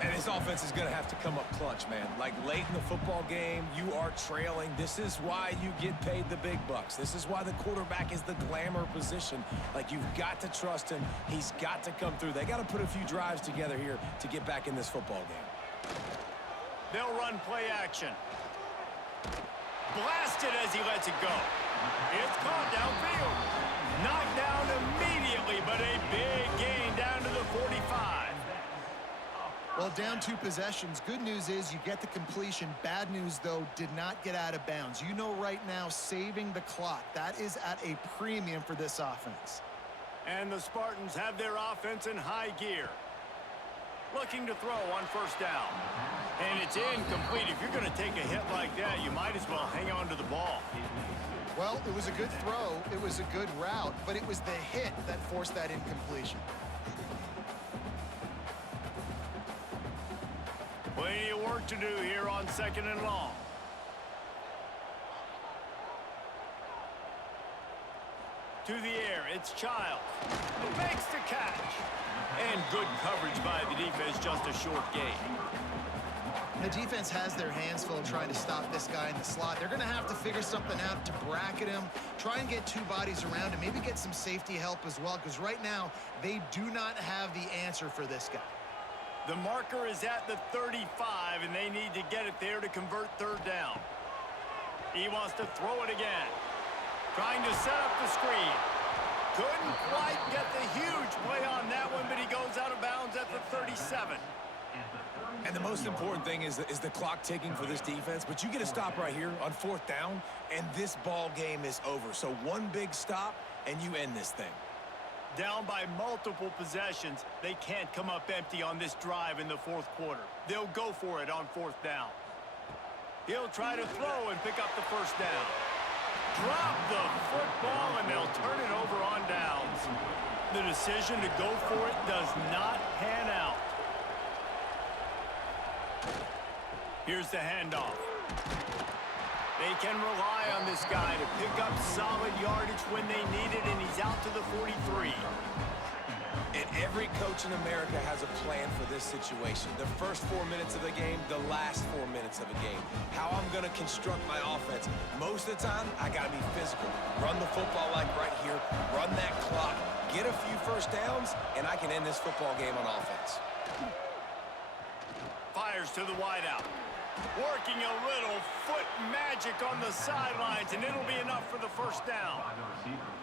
And his offense is going to have to come up clutch, man. Like late in the football game, you are trailing. This is why you get paid the big bucks. This is why the quarterback is the glamour position. Like, you've got to trust him. He's got to come through. They got to put a few drives together here to get back in this football game. They'll run play action. Blasted as he lets it go. It's caught downfield. Knocked down immediately, but a big gain down to the 45. Well, down 2 possessions. Good news is you get the completion. Bad news, though, did not get out of bounds. You know right now, saving the clock. That is at a premium for this offense. And the Spartans have their offense in high gear. Looking to throw on first down. And it's incomplete. If you're going to take a hit like that, you might as well hang on to the ball. Well, it was a good throw, it was a good route, but it was the hit that forced that incompletion. Plenty of work to do here on 2nd and long. To the air, it's Childs. Who makes the catch. And good coverage by the defense, just a short gain. The defense has their hands full trying to stop this guy in the slot. They're going to have to figure something out to bracket him, try and get two bodies around him, maybe get some safety help as well, because right now they do not have the answer for this guy. The marker is at the 35, and they need to get it there to convert 3rd down. He wants to throw it again. Trying to set up the screen. Couldn't quite get the huge play on that one, but he goes out of bounds at the 37. And the most important thing is the clock ticking for this defense. But you get a stop right here on 4th down, and this ball game is over. So one big stop, and you end this thing. Down by multiple possessions, they can't come up empty on this drive in the 4th quarter. They'll go for it on 4th down. He'll try to throw and pick up the 1st down. Drop the football, and they'll turn it over on downs. The decision to go for it does not pan out. Here's the handoff. They can rely on this guy to pick up solid yardage when they need it, and he's out to the 43. And every coach in America has a plan for this situation. The first 4 minutes of the game, the last 4 minutes of the game. How I'm going to construct my offense. Most of the time, I got to be physical. Run the football like right here. Run that clock. Get a few 1st downs, and I can end this football game on offense. Fires to the wideout. Working a little foot magic on the sidelines, and it'll be enough for the 1st down.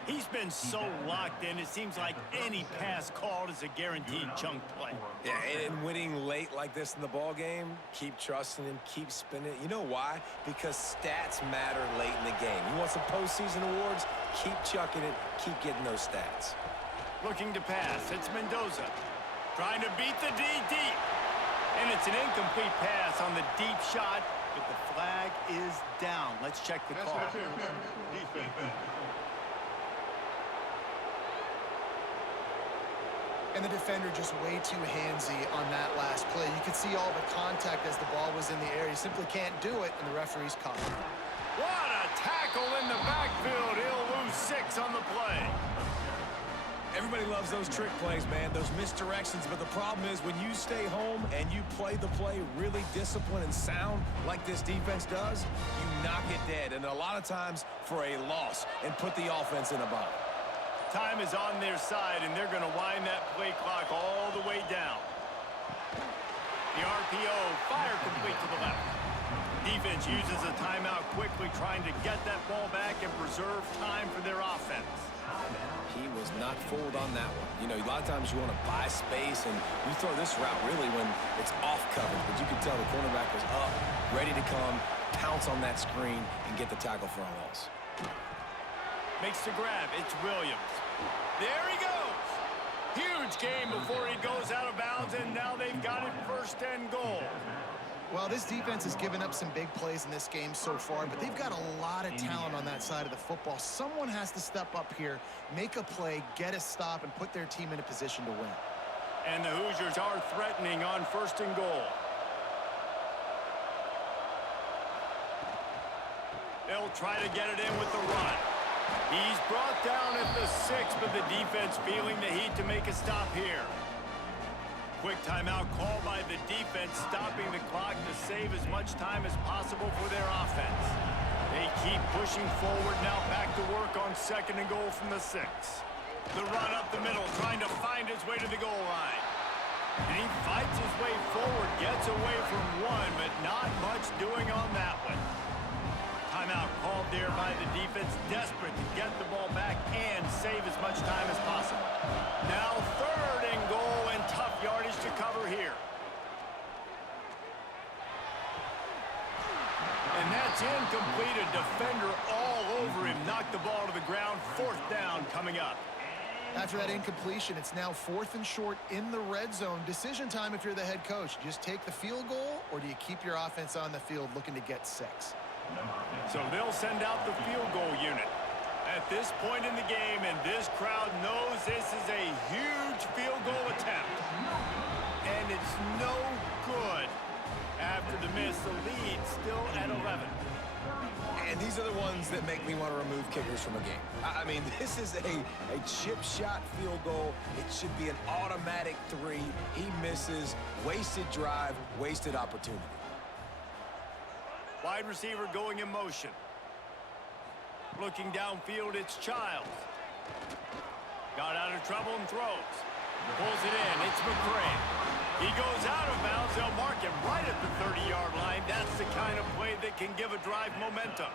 He's been so locked in, it seems like any pass called is a guaranteed chunk play. Yeah, and winning late like this in the ball game, keep trusting him, keep spinning it. You know why? Because stats matter late in the game. You want some postseason awards? Keep chucking it, keep getting those stats. Looking to pass, it's Mendoza. Trying to beat the D deep. And it's an incomplete pass on the deep shot, but the flag is down. Let's check the call. And the defender just way too handsy on that last play. You could see all the contact as the ball was in the air. He simply can't do it, and the referee's caught him. What a tackle in the backfield. He'll lose 6 on the play. Everybody loves those trick plays, man, those misdirections, but the problem is when you stay home and you play the play really disciplined and sound like this defense does, you knock it dead, and a lot of times for a loss, and put the offense in a bind. Time is on their side, and they're going to wind that play clock all the way down. The RPO, fire complete to the left. Defense uses a timeout quickly, trying to get that ball back and preserve time for their offense. He was not fooled on that one. You know, a lot of times you want to buy space, and you throw this route really when it's off coverage, but you can tell the cornerback was up, ready to come, pounce on that screen, and get the tackle for a loss. Makes the grab. It's Williams. There he goes. Huge game before he goes out of bounds, and now they've got it 1st and goal. Well, this defense has given up some big plays in this game so far, but they've got a lot of talent on that side of the football. Someone has to step up here, make a play, get a stop, and put their team in a position to win. And the Hoosiers are threatening on 1st and goal. They'll try to get it in with the run. He's brought down at the 6, but the defense feeling the heat to make a stop here. Quick timeout call by the defense, stopping the clock to save as much time as possible for their offense. They keep pushing forward now, back to work on 2nd and goal from the 6. The run up the middle, trying to find his way to the goal line. And he fights his way forward, gets away from one, but not much doing on that one. Timeout called there by the defense, desperate to get the ball back and save as much time as possible. Now 3rd and goal, and tough yardage to cover here. And that's incomplete. A defender all over him. Knocked the ball to the ground. 4th down coming up. After that incompletion, it's now 4th and short in the red zone. Decision time if you're the head coach. Just take the field goal, or do you keep your offense on the field looking to get 6? So they'll send out the field goal unit. At this point in the game, and this crowd knows this is a huge field goal attempt. And it's no good. After the miss, the lead still at 11. And these are the ones that make me want to remove kickers from a game. I mean, this is a chip shot field goal. It should be an automatic 3. He misses. Wasted drive, wasted opportunity. Wide receiver going in motion. Looking downfield, it's Childs. Got out of trouble and throws. Pulls it in. It's McCray. He goes out of bounds. They'll mark him right at the 30-yard line. That's the kind of play that can give a drive momentum.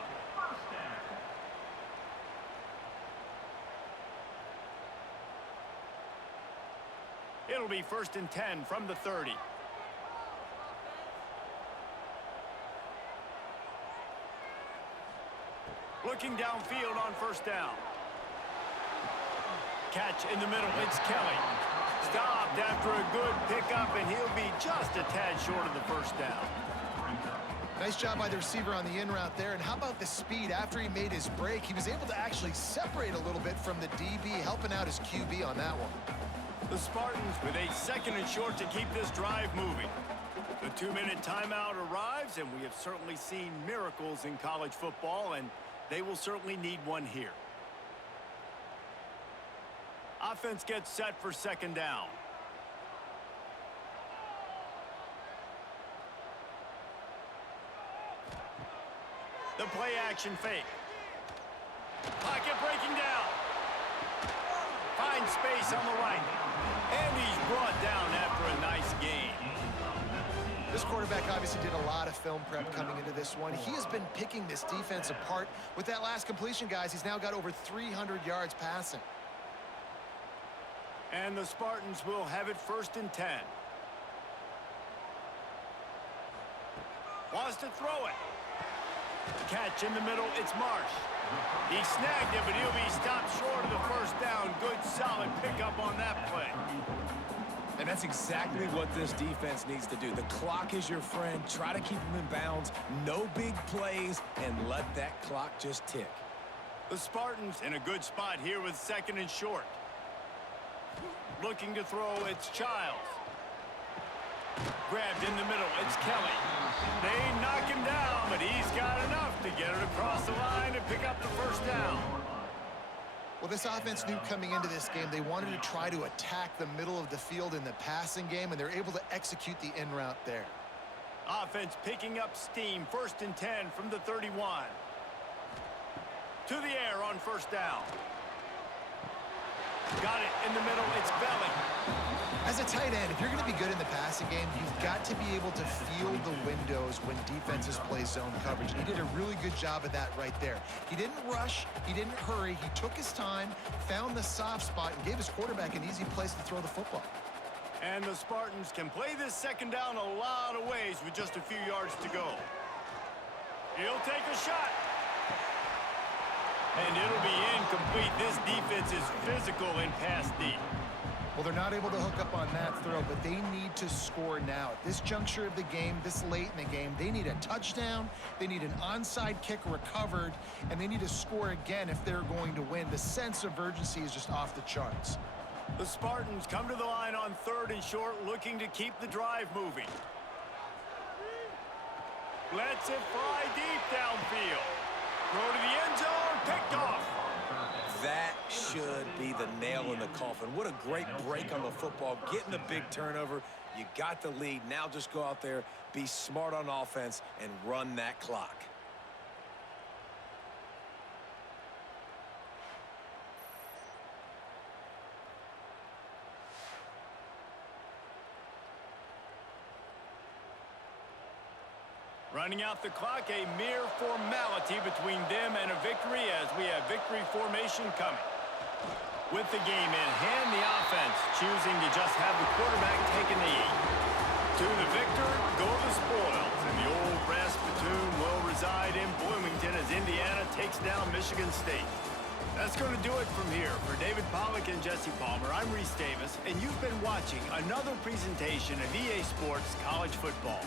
It'll be 1st and 10 from the 30. Looking downfield on 1st down. Catch in the middle. It's Kelly. Stopped after a good pickup, and he'll be just a tad short of the 1st down. Nice job by the receiver on the in route there. And how about the speed? After he made his break, he was able to actually separate a little bit from the DB, helping out his QB on that one. The Spartans with a 2nd and short to keep this drive moving. The 2-minute timeout arrives, and we have certainly seen miracles in college football, and they will certainly need one here. Offense gets set for 2nd down. The play action fake. Pocket breaking down. Finds space on the right. And he's brought down after a nice gain. This quarterback obviously did a lot of film prep coming into this one. He has been picking this defense apart. With that last completion, guys, he's now got over 300 yards passing. And the Spartans will have it 1st and 10. Wants to throw it. Catch in the middle, it's Marsh. He snagged it, but he'll be stopped short of the 1st down. Good, solid pickup on that play. And that's exactly what this defense needs to do. The clock is your friend. Try to keep them in bounds. No big plays, and let that clock just tick. The Spartans in a good spot here with 2nd and short. Looking to throw, it's Childs. Grabbed in the middle, it's Kelly. They knock him down, but he's got enough to get it across the line and pick up the 1st down. Well, this offense knew coming into this game they wanted to try to attack the middle of the field in the passing game, and they're able to execute the in route there. Offense picking up steam. 1st and 10 from the 31. To the air on 1st down. Got it in the middle. It's Belly. As a tight end, if you're going to be good in the passing game, you've got to be able to feel the windows when defenses play zone coverage. And he did a really good job of that right there. He didn't rush. He didn't hurry. He took his time, found the soft spot, and gave his quarterback an easy place to throw the football. And the Spartans can play this 2nd down a lot of ways with just a few yards to go. He'll take a shot. And it'll be incomplete. This defense is physical and pass deep. Well, they're not able to hook up on that throw, but they need to score now. At this juncture of the game, this late in the game, they need a touchdown, they need an onside kick recovered, and they need to score again if they're going to win. The sense of urgency is just off the charts. The Spartans come to the line on 3rd and short, looking to keep the drive moving. Lets it fly deep downfield. Throw to the end zone, picked off. That should be the nail in the coffin. What a great break on the football. Getting the big turnover. You got the lead. Now just go out there, be smart on offense, and run that clock. Running out the clock, a mere formality between them and a victory as we have victory formation coming. With the game in hand, the offense choosing to just have the quarterback take a knee. To the victor, go the spoils, and the old brass platoon will reside in Bloomington as Indiana takes down Michigan State. That's going to do it from here. For David Pollack and Jesse Palmer, I'm Reese Davis, and you've been watching another presentation of EA Sports College Football.